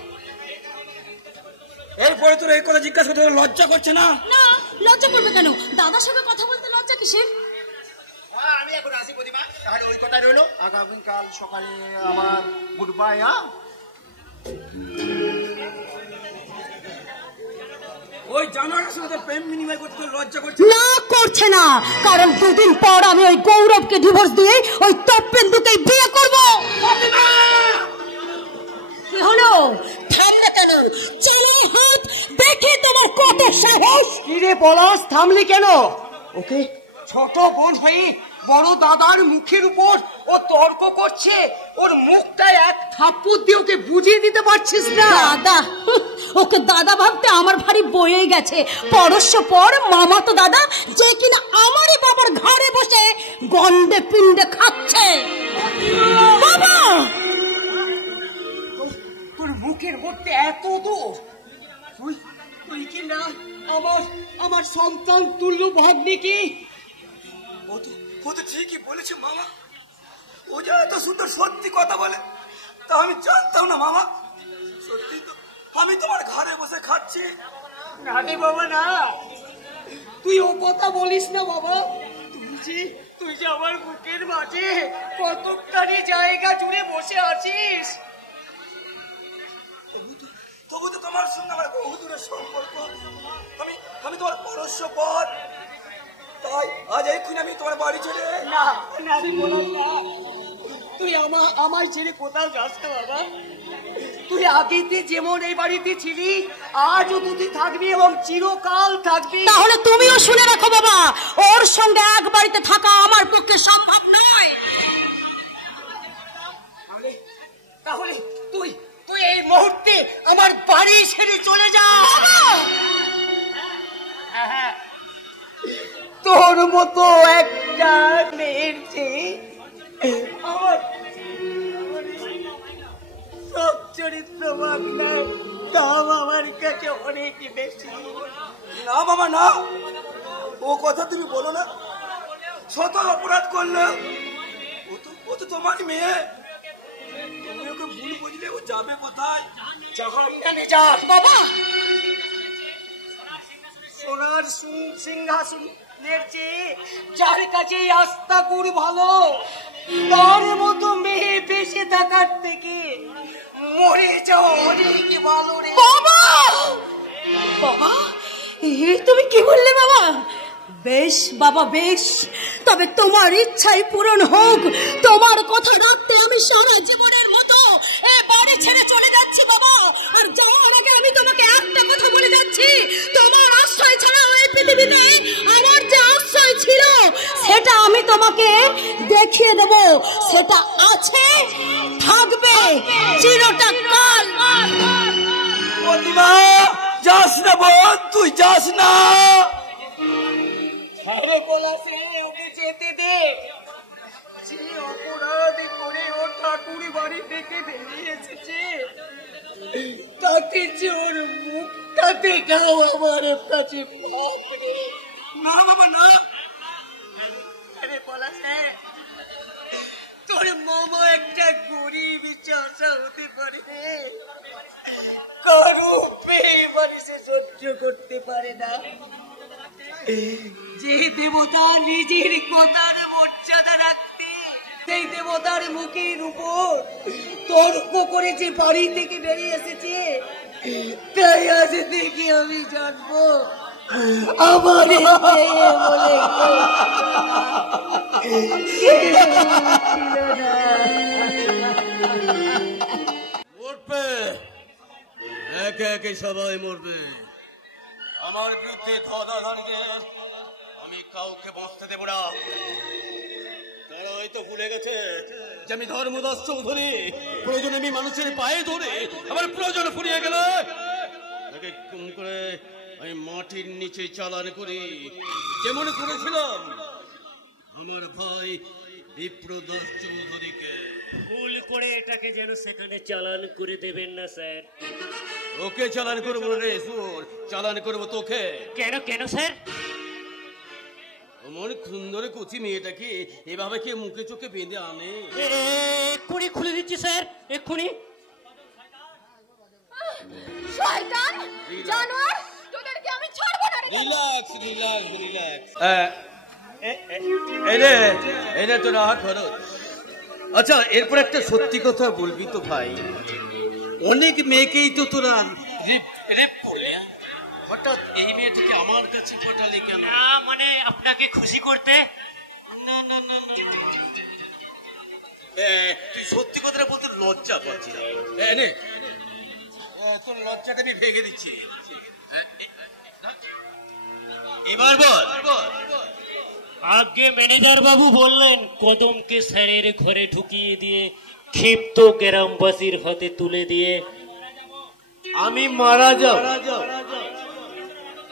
এরপরে তোর এই কথা জিজ্ঞাসা করতে লজ্জা করছে না? না, লজ্জা করবে কেন? দাদার সঙ্গে কথা বলতে লজ্জা কিসের? আমি তাহলে ওই কথা রইলো, আগামীকাল সকালে আমার গুড বাই। হ্যাঁ, ওই জানোয়ারের সাথে প্রেম বিনিময় করতে লজ্জা করছে না? করছে না, কারণ দুদিন পর আমি ওই গৌরবকে ডিভোর্স দিয়ে ওই তপেন্দুকে বিয়ে করব। কি হলো, থামলে কেন? চলো হাত দেখি তোমার কত সাহস। কি রে পলাশ, থামলি কেন? ওকে ছোট বোন হয়ে বড় দাদার মুখের উপর ও তর্ক করছে, ওর মুখটা এক থাপ্পড় দিয়ে ওকে বুঝিয়ে দিতে পারছিস না? দাদা, ওকে দাদা ভাবতে আমার ভারী বয়ে গেছে। পরশ পর মামা তো দাদা, যে কিনা আমারই বাবার ঘরে বসে গন্ডে পিণ্ডে খাচ্ছে। বাবা, তোর মুখের মধ্যে এত দোষ, তুই কি না আমার সন্তান তুল্য ভাগ্নি? কি ও তো ঠিকই বলেছে মামা, ও যা এত সুন্দর সত্যি কথা বলে তা আমি জানতাম না মামা। সত্যি তো আমি তোমার ঘরে বসে খাচ্ছি। না রে বাবা না, তুই ও কথা বলিস না বাবা। তুই যে আমার বুকের মাঝে কতখানি জায়গা জুড়ে বসে আছিস। তবু তো তোমার সঙ্গে আমার বহু দূরের সম্পর্ক। আমি তোমার পরশ পর, তাই আজ এক্ষুনি আমি তোমার বাড়ি চলে। না তুই আমায় ছেড়ে কোথাও যাস না বাবা। তুই আগেতে যেমন এই বাড়িতে ছিলি, আজও তুই থাকবি এবং চিরকাল থাকবি। তাহলে তুমিও শুনে রাখো বাবা, ওর সঙ্গে এক বাড়িতে থাকা আমার পক্ষে সম্ভব নয়। তাহলে তুই এই মুহূর্তে আমার বাড়ি ছেড়ে চলে যা। তোর মতো একটা মেয়ের চেয়ে আমার সব চরিত্রবান দাম আমার কাছে অনেক বেশি। না বাবা না, ও কথা তুমি বলো না। শত অপরাধ করলে ও তো তোমার মেয়ে। তুমি ওকে ভুল বুঝলে ও যাবে কোথায়? জাহান্নামে যাক বাবা। সোনার সিংহাসনের চেয়ে যার কাছে আস্থা করি ভালো, তার মতো মেয়ে বেঁচে থাকার থেকে মরে যাওয়া অনেক ভালো রে বাবা। বাবা, তুমি কি বললে বাবা? বেশ বাবা বেশ, তবে তোমার ইচ্ছাই পূরণ হোক। তোমার কথা রাখতে আমি সারা জীবনের মতো এ বাড়ি ছেড়ে চলে যাচ্ছি বাবা। আর যাওয়ার আগে আমি তোমাকে একটা কথা বলে যাচ্ছি, তোমার আশ্রয় ছাড়া ওই পৃথিবীতে আমার যে আশ্রয় ছিল সেটা আমি তোমাকে দেখিয়ে দেব। সেটা আছে, থাকবে চিরটা কাল। প্রতিমা, যাস না বোন, তুই যাস না। আরে বলাছে ওকে যেতে দে। যে অপরাধ করে ও ঠাকুর বাড়ি থেকে বেরিয়ে এসেছে, তাতে যে ওর মুখটা দেখাও আমার কাছে। না বাবা না। আরে বলাছে, তোর মামা একটা গরিব চাষা হতে পারে, কারো পেয়ে বাড়ি সে সহ্য করতে পারে না। যে দেবতা নিজের কথার মর্যাদা রাখতে সেই দেবতার মুখের উপর তর্ক করে যে বাড়ি থেকে বেরিয়ে এসেছে, তাই আজ থেকে আমি জানবো আমার মরবে, একে একে সবাই মরবে। আমার বিরুদ্ধে ধদাধানকে আমি কাউকে বাঁচতে দেব না। তারা হয়তো ভুলে গেছে যে আমি ধর্মদাস চৌধুরী। প্রয়োজনে আমি মানুষের পায়ে ধরে আমার প্রয়োজন ফুরিয়ে গেল তাকে খুন করে আমি মাটির নিচে চালান করি, যেমন করেছিলাম আমার ভাই বিপ্রদাস চৌধুরীকে। ভুল করে এটাকে যেন সেখানে চালান করে দেবেন না স্যার। ওকে চালান করবো রে সুর, চালান করবো তোকে। কেন কেন স্যার? আমার সুন্দরে কচি মেয়েটাকে এভাবে কে মুখে চোখে বেঁধে আনে? এক্ষুনি খুলে দিচ্ছি স্যার, এক্ষুনি। শয়তান জানোয়ার, তোদেরকে আমি ছাড়বো না। Relax relax relax. এনে তো না খরচ। আচ্ছা, এরপর একটা সত্যি কথা বলবি তো ভাই, অনেক মেয়েকেই তো তোরা রেপ করলে, হঠাৎ এই মেয়েটাকে আমার কাছে পাঠালি কেন? মানে আপনাকে খুশি করতে। না না না না, তুই সত্যি কথাটা বলতে লজ্জা পাচ্ছি না। তোর লজ্জাটা আমি ভেঙে দিচ্ছি। এবার বল। আগে ম্যানেজার বাবু বললেন কদমকে স্যারের ঘরে ঢুকিয়ে দিয়ে ক্ষিপ্ত গ্রামবাসীর হাতে তুলে দিয়ে আমি মারা যাব,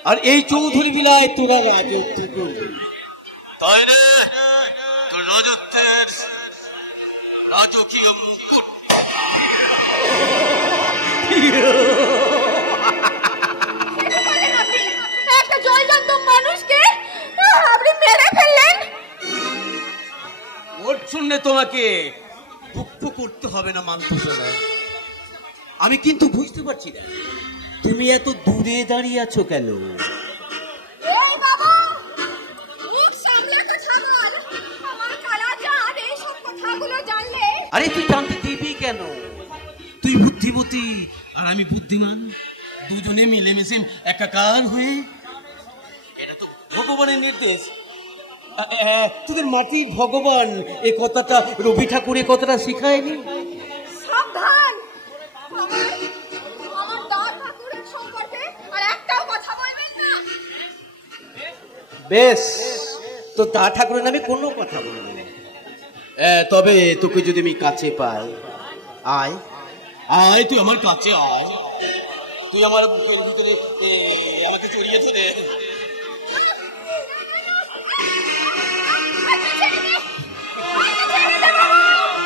আর এই চৌধুরী বিলায় তোরা রাজত্ব করবি, তাই না? তোর রাজত্বের রাজকীয় মুকুট একটা জলজন্ত মানুষকে আপনি মেরে ফেললেন। ওর জন্য তোমাকে দুঃখ করতে হবে না, মানতে না। আমি কিন্তু বুঝতে পারছি না তুমি এত দূরে দাঁড়িয়ে আছো কেন? আরে তুই জানতে দিবি কেন? তুই বুদ্ধিমতী আর আমি বুদ্ধিমান, দুজনে মিলেমিশে একাকার হয়ে, এটা তো ভগবানের নির্দেশ। তোদের মাটির ভগবান এ কথাটা রবি ঠাকুর এ কথাটা শিখায়নি? সাবধান, আমার দাদা ঠাকুরের সম্পর্কে আর একটাও কথা বলবেন না। বেশ, তো দাদা ঠাকুরের নামে কোনো কথা বলবো না। তবে তোকে যদি আমি কাছে পাই, আয় আয়, তুই আমার কাছে আয়, তুই আমার বুকের ভিতরে আমাকে জড়িয়ে ধরে।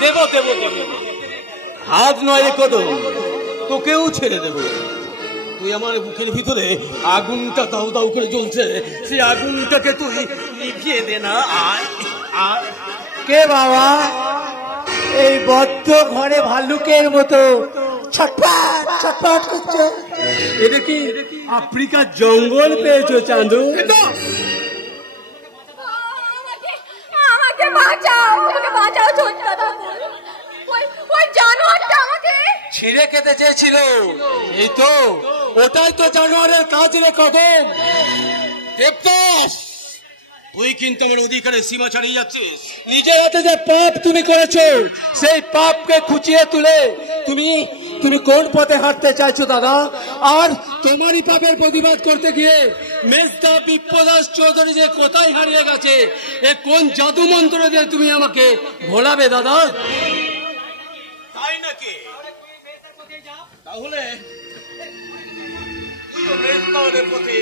দেব দেব দেব, হাত নয় রে কদম, তোকেও ছেড়ে দেব। তুই আমার বুকের ভিতরে আগুনটা দাউ দাউ করে জ্বলছে, সেই আগুনটাকে তুই নিভিয়ে দে না। আয় আয়। কে বাবা এই বদ্ধ ঘরে ভাল্লুকের মতো ছটফট ছটফট করছো? এটা কি আফ্রিকার জঙ্গল পেয়েছো চাঁদু? আমাকে বাঁচাও, আমাকে বাঁচাও ছোট্ট ঠাকুর। ওই জানোয়ারটা আমাকে ছিঁড়ে খেতে চেয়েছিল। এই তো ওটাই তো জানোয়ারের কাজ রে কদম। দেবদাস, তুই কিন্তু আমার অধিকারের সীমা ছাড়িয়ে যাচ্ছিস। নিজের হাতে যে পাপ তুমি করেছো, সেই পাপকে খুঁচিয়ে তুলে তুমি তুমি কোন পথে হাঁটতে চাইছো দাদা? আর তোমারই পাপের প্রতিবাদ করতে গিয়ে মেজদা বিপ্রদাস চৌধুরী যে কোথায় হারিয়ে গেছে, এ কোন জাদু মন্ত্র দিয়ে তুমি আমাকে ভোলাবে দাদা? তাই নাকি? তাহলে মেজদার পথে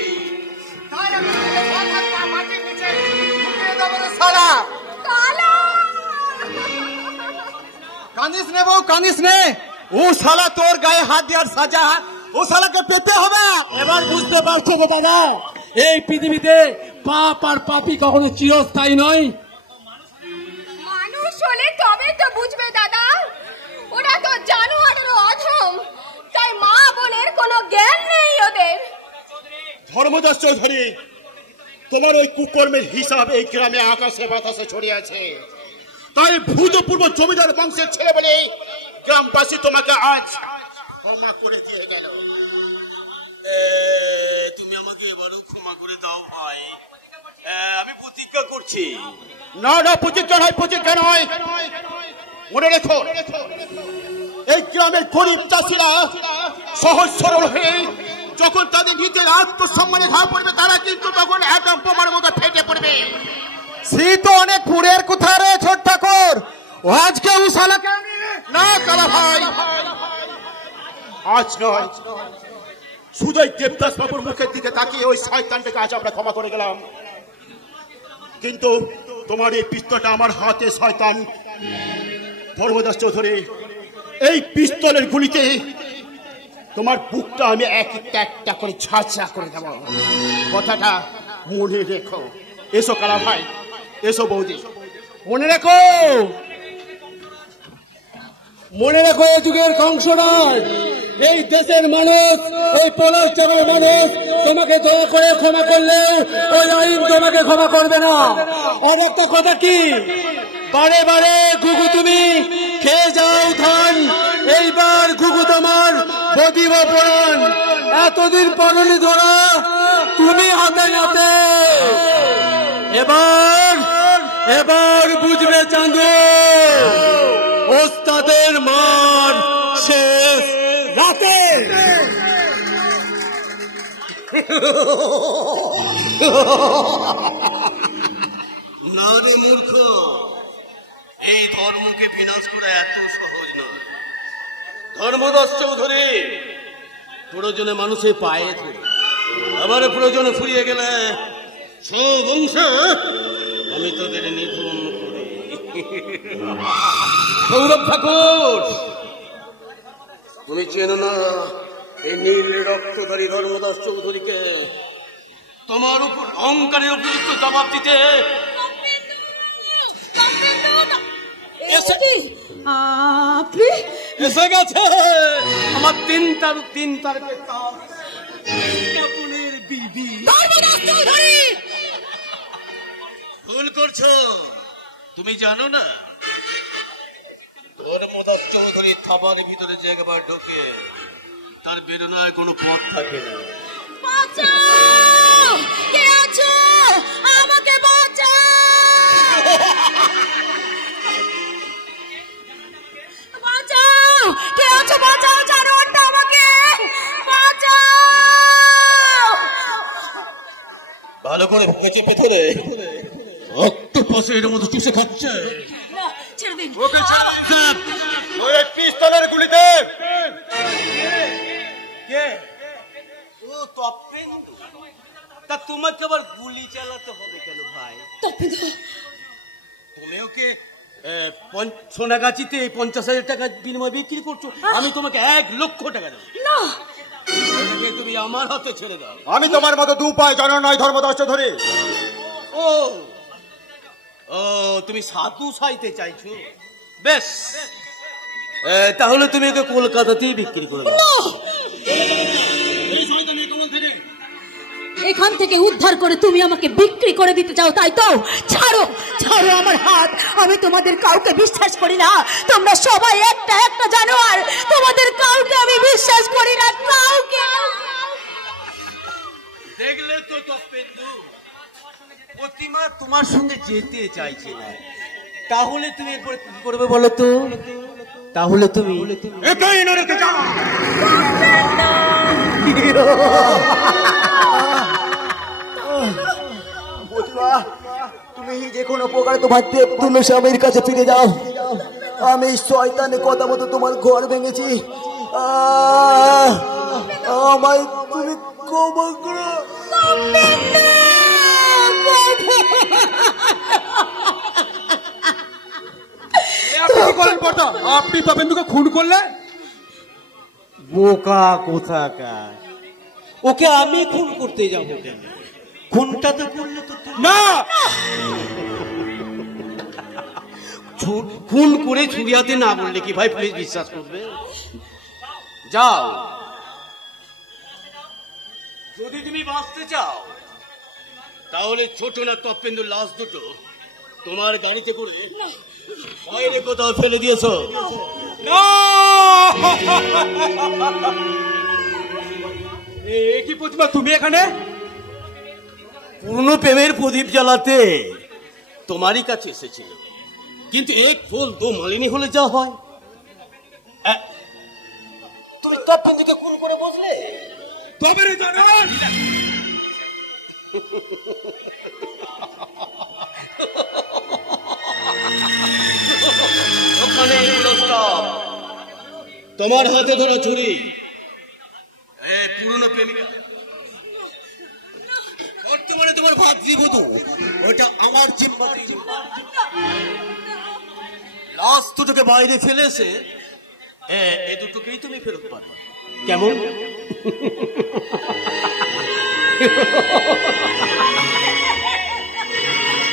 কাঁদিস নে বউ, কাঁদিস নে। ও শালা তোর গায়ে হাত দেওয়ার সাজা ও শালাকে পেতে হবে। এবার বুঝতে পারছো গো দাদা, এই পৃথিবীতে পাপ আর পাপী কখনো চিরস্থায়ী নয়। মানুষ হলে তবে তো বুঝবে দাদা, ওরা তো জানোয়ারের অধম, তাই মা বোনের কোনো জ্ঞান নেই ওদের। ধর্মদাস চৌধুরী, তোমার ওই কুকর্মের হিসাব এই গ্রামে আকাশে বাতাসে ছড়িয়ে আছে, তাই ভূতপূর্ব জমিদার বংশের ছেলে বলে গ্রামবাসী তোমাকে আজ ক্ষমা করে দিয়ে গেল। তুমি আমাকে এবারও ক্ষমা করে দাও ভাই, আমি প্রতিজ্ঞা করছি। না না, প্রতিজ্ঞা নয়, প্রতিজ্ঞা নয়। মনে রেখো, এই গ্রামের গরিব চাষিরা সহজ সরল হয়ে যখন তাদের নিজের আত্মসম্মানে ঘা পড়বে, তারা কিন্তু তখন একদম বোমার মতো ফেটে পড়বে। সে তো অনেক পুরের কোথা রে ছোট ঠাকুর, ও আজকে ও শালাকে না কালা ভাই, আজ নয়, শুধুই দেবদাস বাবুর মুখের দিকে তাকিয়ে ওই শয়তানটাকে আজ আমরা ক্ষমা করে গেলাম। কিন্তু তোমার এই পিস্তলটা আমার হাতে শয়তান। ধর্মদাস চৌধুরী, এই পিস্তলের গুলিতে তোমার বুকটা আমি এক একটা করে ঝাঁঝা করে দেব, কথাটা মনে রেখো। এসো কালা ভাই, এসো বৌদি, মনে রেখো, মনে রেখো, এ যুগের কংসরাজ এই দেশের মানুষ, এই পলাশচরের মানুষ তোমাকে দয়া করে ক্ষমা করলেও ওই আইন তোমাকে ক্ষমা করবে না। অবাক কথা কি, বারে বারে ঘুঘু তুমি খেয়ে যাও ধান, এইবার ঘুঘু তোমার বদিব পরাণ। এতদিন পরনি ধরা তুমি হাতে নাতে, এবার বুঝবে চাঁদু ওস্তাদের মার শেষ রাতে। না রে মূর্খ, এই ধর্মকে বিনাশ করা এত সহজ নয়। ধর্মদাস চৌধুরী প্রয়োজনে মানুষের পায়ে ধরে, আবার প্রয়োজনে ফুরিয়ে গেলে সব অংশ আমি তোদের নিধন করি। সৌরভ ঠাকুর, তুমি চেনো না এই নীল রক্তধারী ধর্মদাস চৌধুরীকে? তোমার উপর অহংকারের উপযুক্ত জবাব দিতে এসে গেছে আমার তিন তারকের বিবি। ভুল করছো, তুমি জানো না ধর্মদাস চৌধুরী থামার ভিতরে যে একবার ঢুকে তার বেরোনোর কোনো পথ থাকে না। বাঁচাও, কে আছো? আমাকে বাঁচাও, বাঁচাও, কে আছো? বাঁচাও, জানোয়ারটা আমাকে বাঁচাও। ভালো করে ভেজে পেথরে অক্টোপাসের মতো চুষে খাচ্ছে। পিস্তলের গুলিতে ও তপেন্দু, তা তোমাকে আবার গুলি চালাতে হবে কেন ভাই? তুমি ওকে সোনাগাছিতে 50,000 টাকা বিনিময়ে বিক্রি করছো, আমি তোমাকে 1 লক্ষ টাকা দেবো। না, তুমি আমার হাতে ছেড়ে দাও। আমি তোমার মতো দু পায়ে জানো নয় ধর্মদাস চৌধুরী। ও ও তুমি সাধু সাইতে চাইছো? বেশ, তাহলে তুমি ওকে কলকাতাতেই বিক্রি করে দাও। এখান থেকে উদ্ধার করে তুমি আমাকে বিক্রি করে দিতে চাও, তাই তো? ছাড়ো, ছাড়ো আমার হাত। আমি তোমাদের কাউকে বিশ্বাস করি না। তোমরা সবাই একটা একটা জানোয়ার। তোমাদের কাউকে আমি বিশ্বাস করি না, কাউকে। দেখলে তো তপেন্দু, প্রতিমা তোমার সঙ্গে যেতে চাইছে না, তাহলে তুমি এরপর কি করবে বলো তো? তাহলে তুমি এটাই না রেখে যাও। তুমি যে কোনো প্রকারে তোমার দেবতুল্য স্বামীর কাছে ফিরে যাও। আমি শয়তানের কথা মতো তোমার ঘর ভেঙেছি, আমায় তুমি ক্ষমা করো। আপনি তপেন্দুকে খুন করলে? বোকা কোথাকার, ওকে আমি খুন করতে যাবো কেন? খুনটা তো করলে তো না, খুন করে ছুরিয়াতে না বললে কি ভাই প্লিজ বিশ্বাস করবে? যাও, যদি তুমি বাঁচতে চাও তাহলে ছোট না তপেন্দুর লাশ দুটো তোমার গাড়িতে করে বাইরে কোথাও ফেলে দিয়েছ। কি প্রতিমা, তুমি এখানে? পুরনো প্রেমের প্রদীপ জ্বালাতে তোমারই কাছে এসেছিল, কিন্তু এক ফুল দো মালিনী হলে যা হয়। তুমি তপেন্দুকে খুন করে বসলে? তবে ওখানে তোমার হাতে ধরা ছুরি পুরনো প্রেমিকা, বর্তমানে তোমার ভাতৃবধূ, ওটা আমার জিম্মাতে। লাশ দুটোকে বাইরে ফেলেছে, এই দুটোকেই তুমি ফেরত পাবে। কেমন?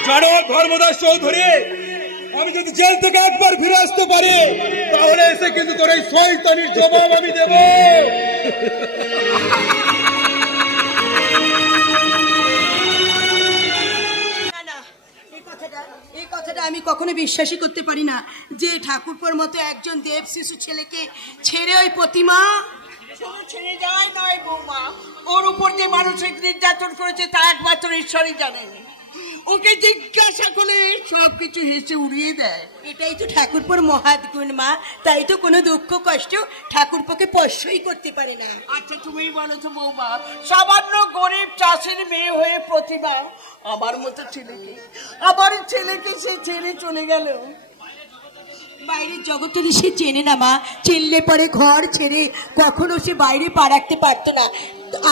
জানো ধর্মদাস চৌধুরী, আমি যদি জেল থেকে একবার ফিরে আসতে পারি তাহলে এসে কিন্তু তোর এই শয়তানির জবাব আমি দেব। এই কথাটা আমি কখনো বিশ্বাসই করতে পারি না যে ঠাকুরপোর মতো একজন দেব শিশু ছেলেকে ছেড়ে ওই প্রতিমা শুধু ছেড়ে যায় নয় বৌমা, ওর উপর যে মানসিক নির্যাতন করেছে তা একমাত্র ঈশ্বরই জানেন। ওকে জিজ্ঞাসা করলে সবকিছু হেসে উড়িয়ে দেয়। এটাই তো ঠাকুরপোর মহাদ্গুণ মা, তাই তো কোনো দুঃখ কষ্ট ঠাকুরপোকে স্পর্শই করতে পারে না। আচ্ছা তুমি বলো তো বৌমা, সামান্য গরিব চাষির মেয়ে হয়ে প্রতিমা আমার মতো ছেলেকে সে ছেড়ে চলে গেল। বাইরের জগতেরই সে চেনে না মা, চিনলে পরে ঘর ছেড়ে কখনো সে বাইরে পা রাখতে পারতো না।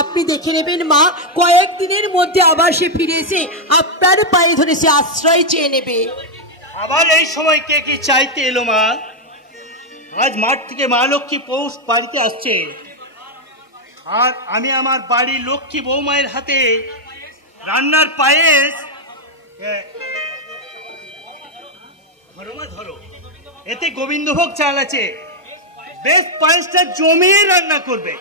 আপনি দেখে নেবেন মা, কয়েকদিনের মধ্যে আবার সে ফিরে এসে আপনার পায়ে ধরে সে আশ্রয় চেয়ে নেবে। আবার এই সময় কে কি চাইতে এলো মা? আজ মাঠ থেকে মা লক্ষ্মী পৌষ বাড়িতে আসছে, আর আমি আমার বাড়ির লক্ষ্মী বৌমায়ের হাতে রান্নার পায়েস ধরো, এতে গোবিন্দভোগ চাল আছে, বেশ পায়েসটা জমিয়ে রান্না করবে।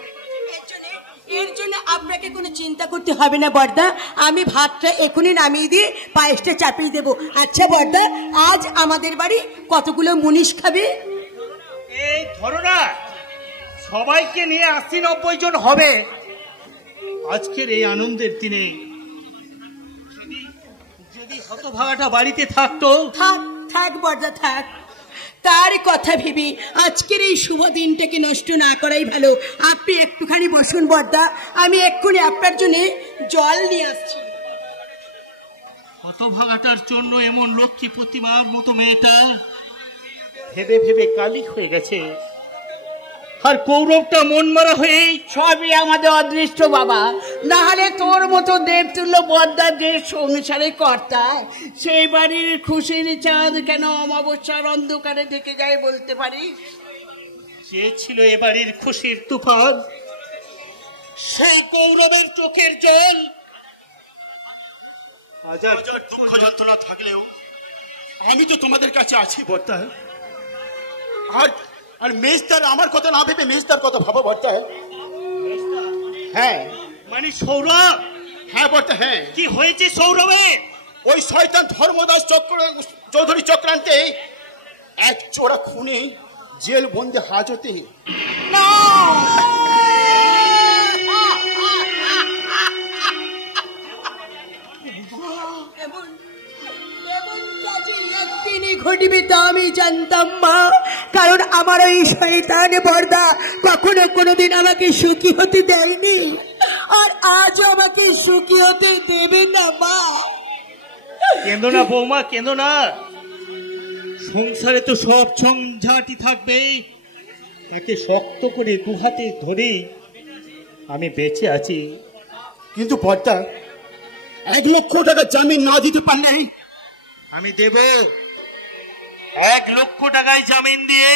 এর জন্য আপনাকে কোনো চিন্তা করতে হবে না বড়দা, আমি ভাতটা এখনই নামিয়ে দিয়ে পায়েসটা চাপিয়ে দেবো। আচ্ছা বড়দা, আজ আমাদের বাড়ি কতগুলো মুনিশ খাবে? এই ধরো না, সবাইকে নিয়ে 80-90 জন হবে আজকের এই আনন্দের দিনে। যদি হতভাগাটা বাড়িতে থাকতো। থাক বড়দা থাক, তার কথা ভেবে আজকের এই শুভ দিনটাকে নষ্ট না করাই ভালো। আপনি একটুখানি বসুন বড়দা, আমি এক্ষুনি আপনার জন্য জল নিয়ে আসছি। হতভাগাটার জন্য এমন লক্ষ্মী প্রতিমার মতো মেয়েটা ভেবে ভেবে কালি হয়ে গেছে, আর কৌরবটা মন মারা হয়ে। সবই আমাদের অদৃষ্ট বাবা, না হলে তোর মতো দেবতুল্য বদ্দা যে সংসারে কর্তা, সেই বাড়ির খুশির চাঁদ কেন অমাবস্যার অন্ধকারে ঢেকে যায় বলতে পারিস? সে ছিল এ বাড়ির খুশির তুফান, সেই কৌরবের চোখের জল। হাজার দুঃখ যন্ত্রণা থাকলেও আমি তো তোমাদের কাছে আছি বর্তা। আর মেজদার আমার কথা না ভেবে মেজদার কথা ভাবো বর্তা। হ্যাঁ মানে সৌরভ? হ্যাঁ বর্তা, হ্যাঁ। কি হয়েছে সৌরভে? ওই শয়তান ধর্মদাস চৌধুরী চক্রান্তে এক চোরা খুনি জেল বন্দি হাজতে। ঘটিবে তা আমি জানতাম মা, কারণ আমার ওই শয়তান বর্দা কখনো কোনোদিন আমাকে সুখী হতে দেয়নি, আর আজও আমাকে সুখী হতে দেবে না মা। কেঁদো না বৌমা, কেঁদো না। সংসারে তো সব ঝঞ্ঝাটি থাকবে, তাকে শক্ত করে দুহাতে ধরে আমি বেঁচে আছি। কিন্তু বর্দা, 1 লক্ষ টাকা জামিন না দিতে পারলে আমি দেব। 1 লক্ষ টাকায় জামিন দিয়ে।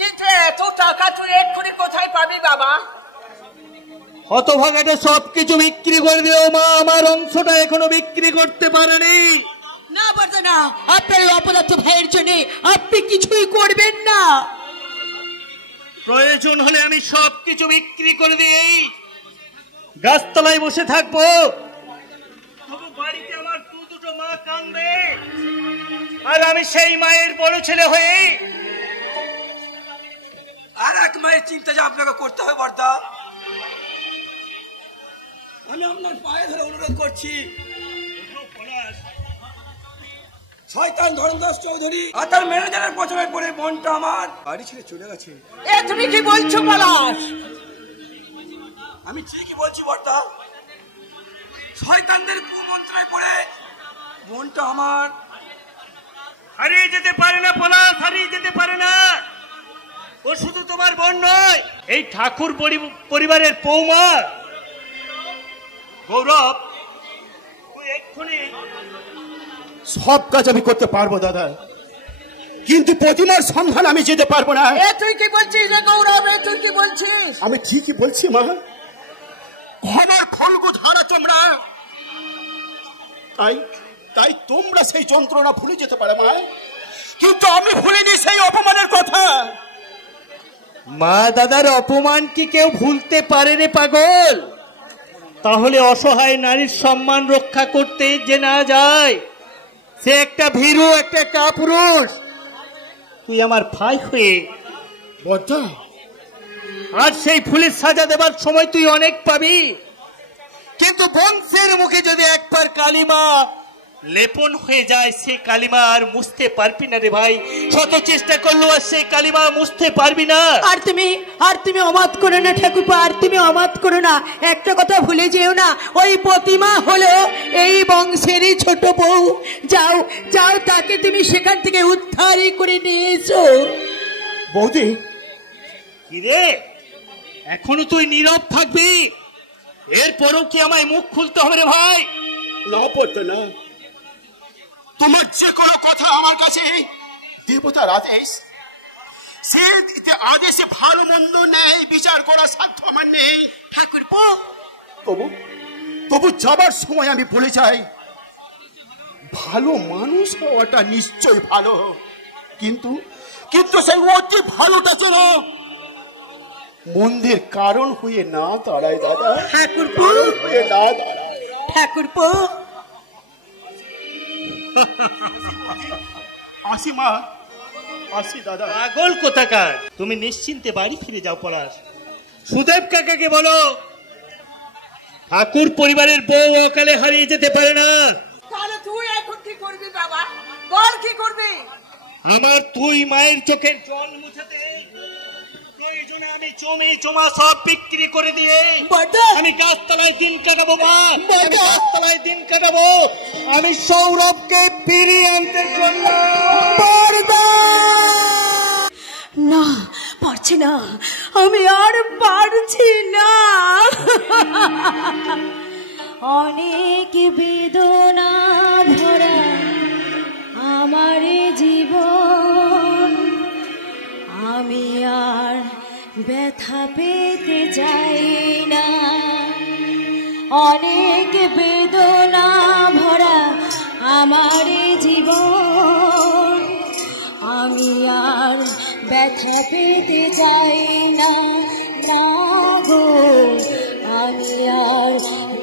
কিন্তু এত টাকা তুই এক্ষুনি কোথায় পাবি বাবা? হতভাগাটা সবকিছু বিক্রি করে দিও মা, আমার অংশটা এখনো বিক্রি করতে পারেনি। না বর্দা না, আপনার অপদার্থ ভাইয়ের জন্য আপনি কিছুই করবেন না। প্রয়োজন হলে আমি সবকিছু বিক্রি করে দিই, গাছতলায় বসে থাকবো, তবু বাড়িতে আমার দুটো মা কাঁদবে, আর আমি সেই মায়ের বড় ছেলে হয়ে আর এক মায়ের চিন্তা যে আপনাকে করতে হবে বর্দা। আমি আপনার পায়ে ধরে অনুরোধ করছি, শয়তান ধর্মদাস চৌধুরী আর তার ম্যানেজারের প্রথমে পড়ে বোনটা আমার বাড়ি ছেড়ে চলে গেছে। এ তুমি কি বলছো পলাশ? আমি ঠিকই বলছি বর্দা, শয়তানদের কুমন্ত্রায় পড়ে বোনটা আমার হারিয়ে যেতে পারে না পলাশ, হারিয়ে যেতে পারে না। ও শুধু তোমার বোন নয়, এই ঠাকুর পরিবারের বৌমা। গৌরব, তুই এক্ষুনি সব কাজ আমি করতে পারবো দাদা, কিন্তু প্রতিমার সন্ধান আমি যেতে পারবো না। তুই কি বলছিস গৌরব? তুই কি বলছিস? আমি ঠিকই বলছি মা, ঘনর খলগু ধারা চমড়া। তাই তোমরা সেই যন্ত্রণা ভুলে যেতে পারে মা, কিন্তু আমি ভুলিনি সেই অপমানের কথা। মা দাদার অপমান কি কেউ ভুলতে পারে রে পাগল? তাহলে অসহায় নারীর সম্মান রক্ষা করতে যে না যায় সে একটা ভীরু, একটা কাপুরুষ। তুই আমার ভাই হয়ে বদ্ধ, আর সেই ফুলের সাজা দেবার সময় তুই অনেক পাবি, কিন্তু বংশের মুখে যদি একবার কালিমা লেপন হয়ে যায় সে কালিমা আর মুছতে পারবি না রে ভাই। শত চেষ্টা করলেও আর সেই কালিমা মুছতে পারবি না। আর তুমি অমাত করো না ঠাকুরপা, আর তুমি অমাত করো না। একটা কথা ভুলে যেও না, ওই প্রতিমা হলো এই বংশেরই ছোট বউ। যাও যাও, তাকে তুমি সেখান থেকে উদ্ধারই করে নিয়ে এসো। বৌদি, কি রে এখনো তুই নীরব থাকবি? এরপরও কি আমায় মুখ খুলতে হবে রে ভাই? না পড়তো না, তোমার যে কোনো কথা আমার কাছে দেবতার আদেশ। সে আদেশে ভালো মন্দ নেই বিচার করার সাধ্য আমার নেই ঠাকুরপো। তবু যাবার সময় আমি বলে যাই, ভালো মানুষ হওয়াটা নিশ্চয় ভালো, কিন্তু সেই অতি ভালোটা যেন মন্দের কারণ হয়ে না দাঁড়ায় দাদা। ঠাকুরপো, হয়ে না দাঁড়ায় ঠাকুরপো। আসি মা, আসি দাদা। পাগল কোথাকার, তুমি নিশ্চিন্তে বাড়ি ফিরে যাও। পলাশ, সুদেব কাকাকে বলো ঠাকুর পরিবারের বউ অকালে হারিয়ে যেতে পারে না। তাহলে তুই এখন কি করবি বাবা? বল কি করবি? আমার তুই মায়ের চোখের জল মুছাতে প্রয়োজনে আমি জমি জমা সব বিক্রি করে দিয়ে আমি গাছতলায় দিন কাটাবো। মা, গাছতলায় দিন কাটাবো আমি সৌরভকে ফিরিয়ে আনতে জন্য। না, পারছি না, আমি আর পারছি না। অনেক বেদনা ভরা আমার জীবন, আমি আর ব্যথা পেতে চাই না। অনেক বেদনা ভরা আমার জীবন, আমি আর ব্যথা পেতে চাই না। না গো, আমি আর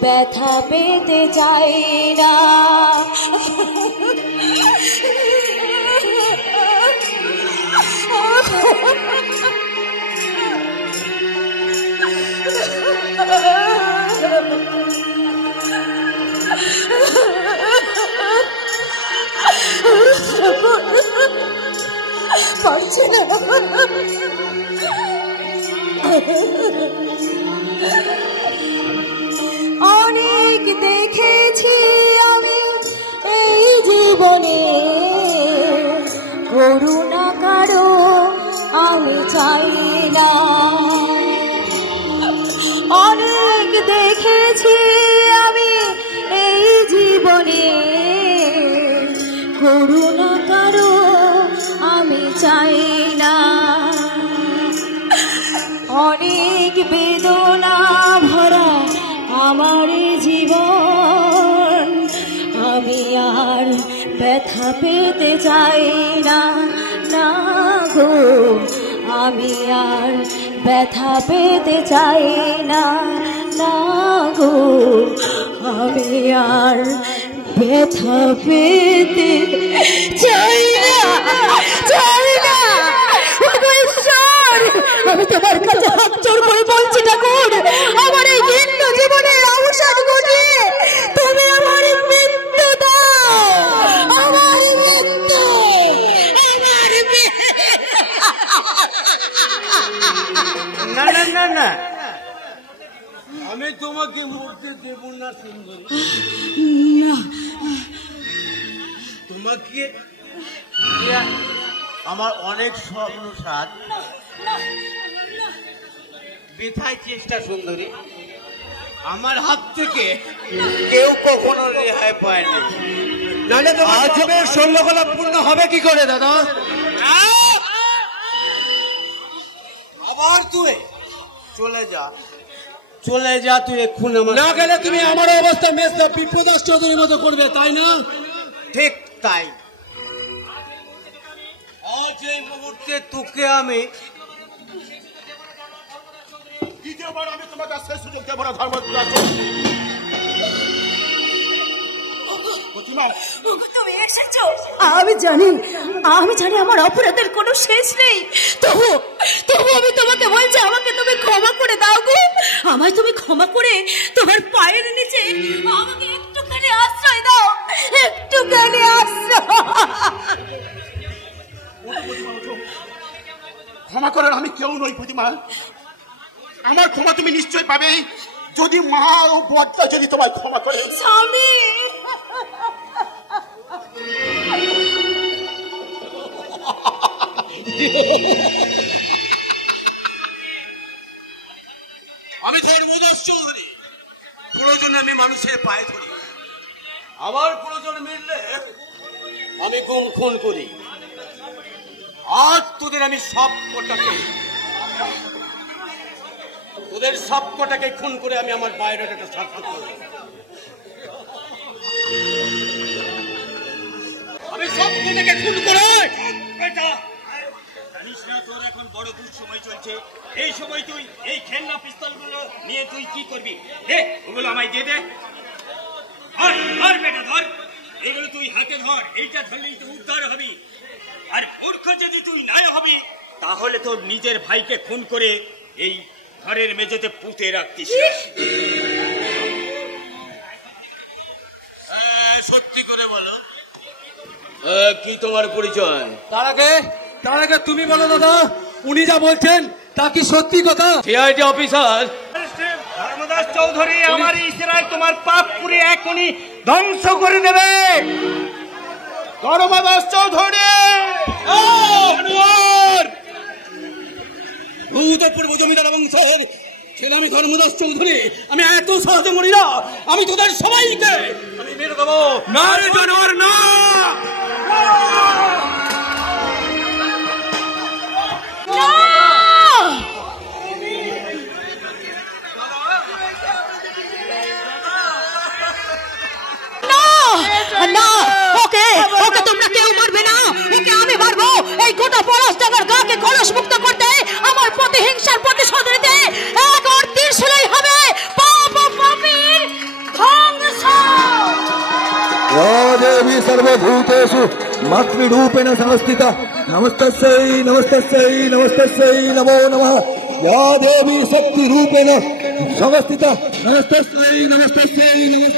ব্যথা পেতে চাই না। পারছি না। অনেক দেখেছি আমি এই জীবনে, করুণা কারো আমি চাই না। অনেক দেখেছি আমি এই জীবনে, করুণা কারো আমি চাই না। অনেক বেদনা ভরা আমার জীবন, আমি আর ব্যথা পেতে চাই না। না গো, আমি আর ব্যথা পেতে চাই না। না গো, আমি আর ব্যথা পেতে চাই না, চাই না। আমি তোমার কাছে হাত জোড় করে বলছি ঠাকুর, আমার এই ভিন্ন জীবনের অবসাদ ঘটিয়ে তুমি আমার মৃত্যু দাও। আমার মৃত্যু, আমার না না না না, আমি তোমাকে মরতে দেব না সুন্দরী। না, তোমাকে আমার অনেক স্বপ্ন সাথ বৃথায় চেষ্টা সুন্দরী, আমার হাত থেকে কেউ কখনো রেহাই পায় না। নাহলে তোমার আজীবের ষোলকলা পূর্ণ হবে কি করে দাদা? আবার তুই চলে যা, চলে যা তুই এক্ষুনি। না গেলে তুমি আমার অবস্থা মেসে বিপ্রদাস চৌধুরীর মতো করবে, তাই না? ঠিক তাই। আজ এই মুহূর্তে তোকে আমি দ্বিতীয়বার আমি তোমাকে সেই সুযোগ দেব না ধর্ম। তুমি এসেছো, আমি জানি আমার অপরাধের কোনো শেষ নেই। তবু আমি তোমাকে বলছি, আমাকে তুমি ক্ষমা করে দাও গো। আমায় তুমি ক্ষমা করে তোমার পায়ের নিচে আমাকে একটুখানি আশ্রয় দাও, একটুখানি আশ্রয়। ক্ষমা করার আমি কেউ নই প্রতিমা। আমার ক্ষমা তুমি নিশ্চয় পাবে যদি মা ও বড়টা যদি তোমায় ক্ষমা করে। স্বামী, আমি ধর্মদাস চৌধুরী, প্রয়োজনে আমি মানুষের পায়ে ধরি, আবার প্রয়োজন মিললে আমি গুম খুন করি। আজ তোদের আমি সব কটাকে খুন করে আমি আমার বায়োডাটাটা সার্থক করব। আমি সব কটাকে খুন করে জানিস না তোর এখন বড় দুঃসময় চলছে। এই সময় তুই এই খেলনা পিস্তল গুলো নিয়ে তুই কি করবি? ওগুলো আমায় দিয়ে দে। ধর বেটা ধর, এগুলো তুই হাতে ধর। এইটা ধরলেই তুই উদ্ধার হবি। আর মূর্খ যদি তুই নাই হবি তাহলে তোর নিজের ভাইকে খুন করে এই ঘরের মেঝেতে পুঁতে রাখতিস। সত্যি করে বলো, কি তোমার পরিচয়? তার আগে তুমি বলো দাদা, উনি যা বলছেন তা কি সত্যি কথা? সিআইডি অফিসার ধর্মদাস চৌধুরী, আমার ইশারায় তোমার পাপ পুরে এখনই ধ্বংস করে দেবে। ধর্মদাস চৌধুরী, ভূতপূর্ব জমিদার বংশের ছেলে আমি ধর্মদাস চৌধুরী। আমি এত সহজে মরি না। আমি তোদের সবাইকে আমি মেরে দেবো। না রে জানোয়ার, না। ওকে তোমরা কেউ মারবে না, ওকে আমি মারবো। এই গোটা পলাশডাঙ্গার গাকে কলস মুক্ত করতে, আমার প্রতিহিংসার প্রতিশোধ নিতে এক ওর তীরশুলেই হবে পাপ ও পাপীর ধ্বংস। या देवी सर्वभूतेषु मातृरूपेण संस्थिता नमस्तस्यै नमस्तस्यै नमस्तस्यै नमो नमः। या देवी शक्तिरूपेण संस्थिता नमस्तस्यै नमस्तस्यै नमः।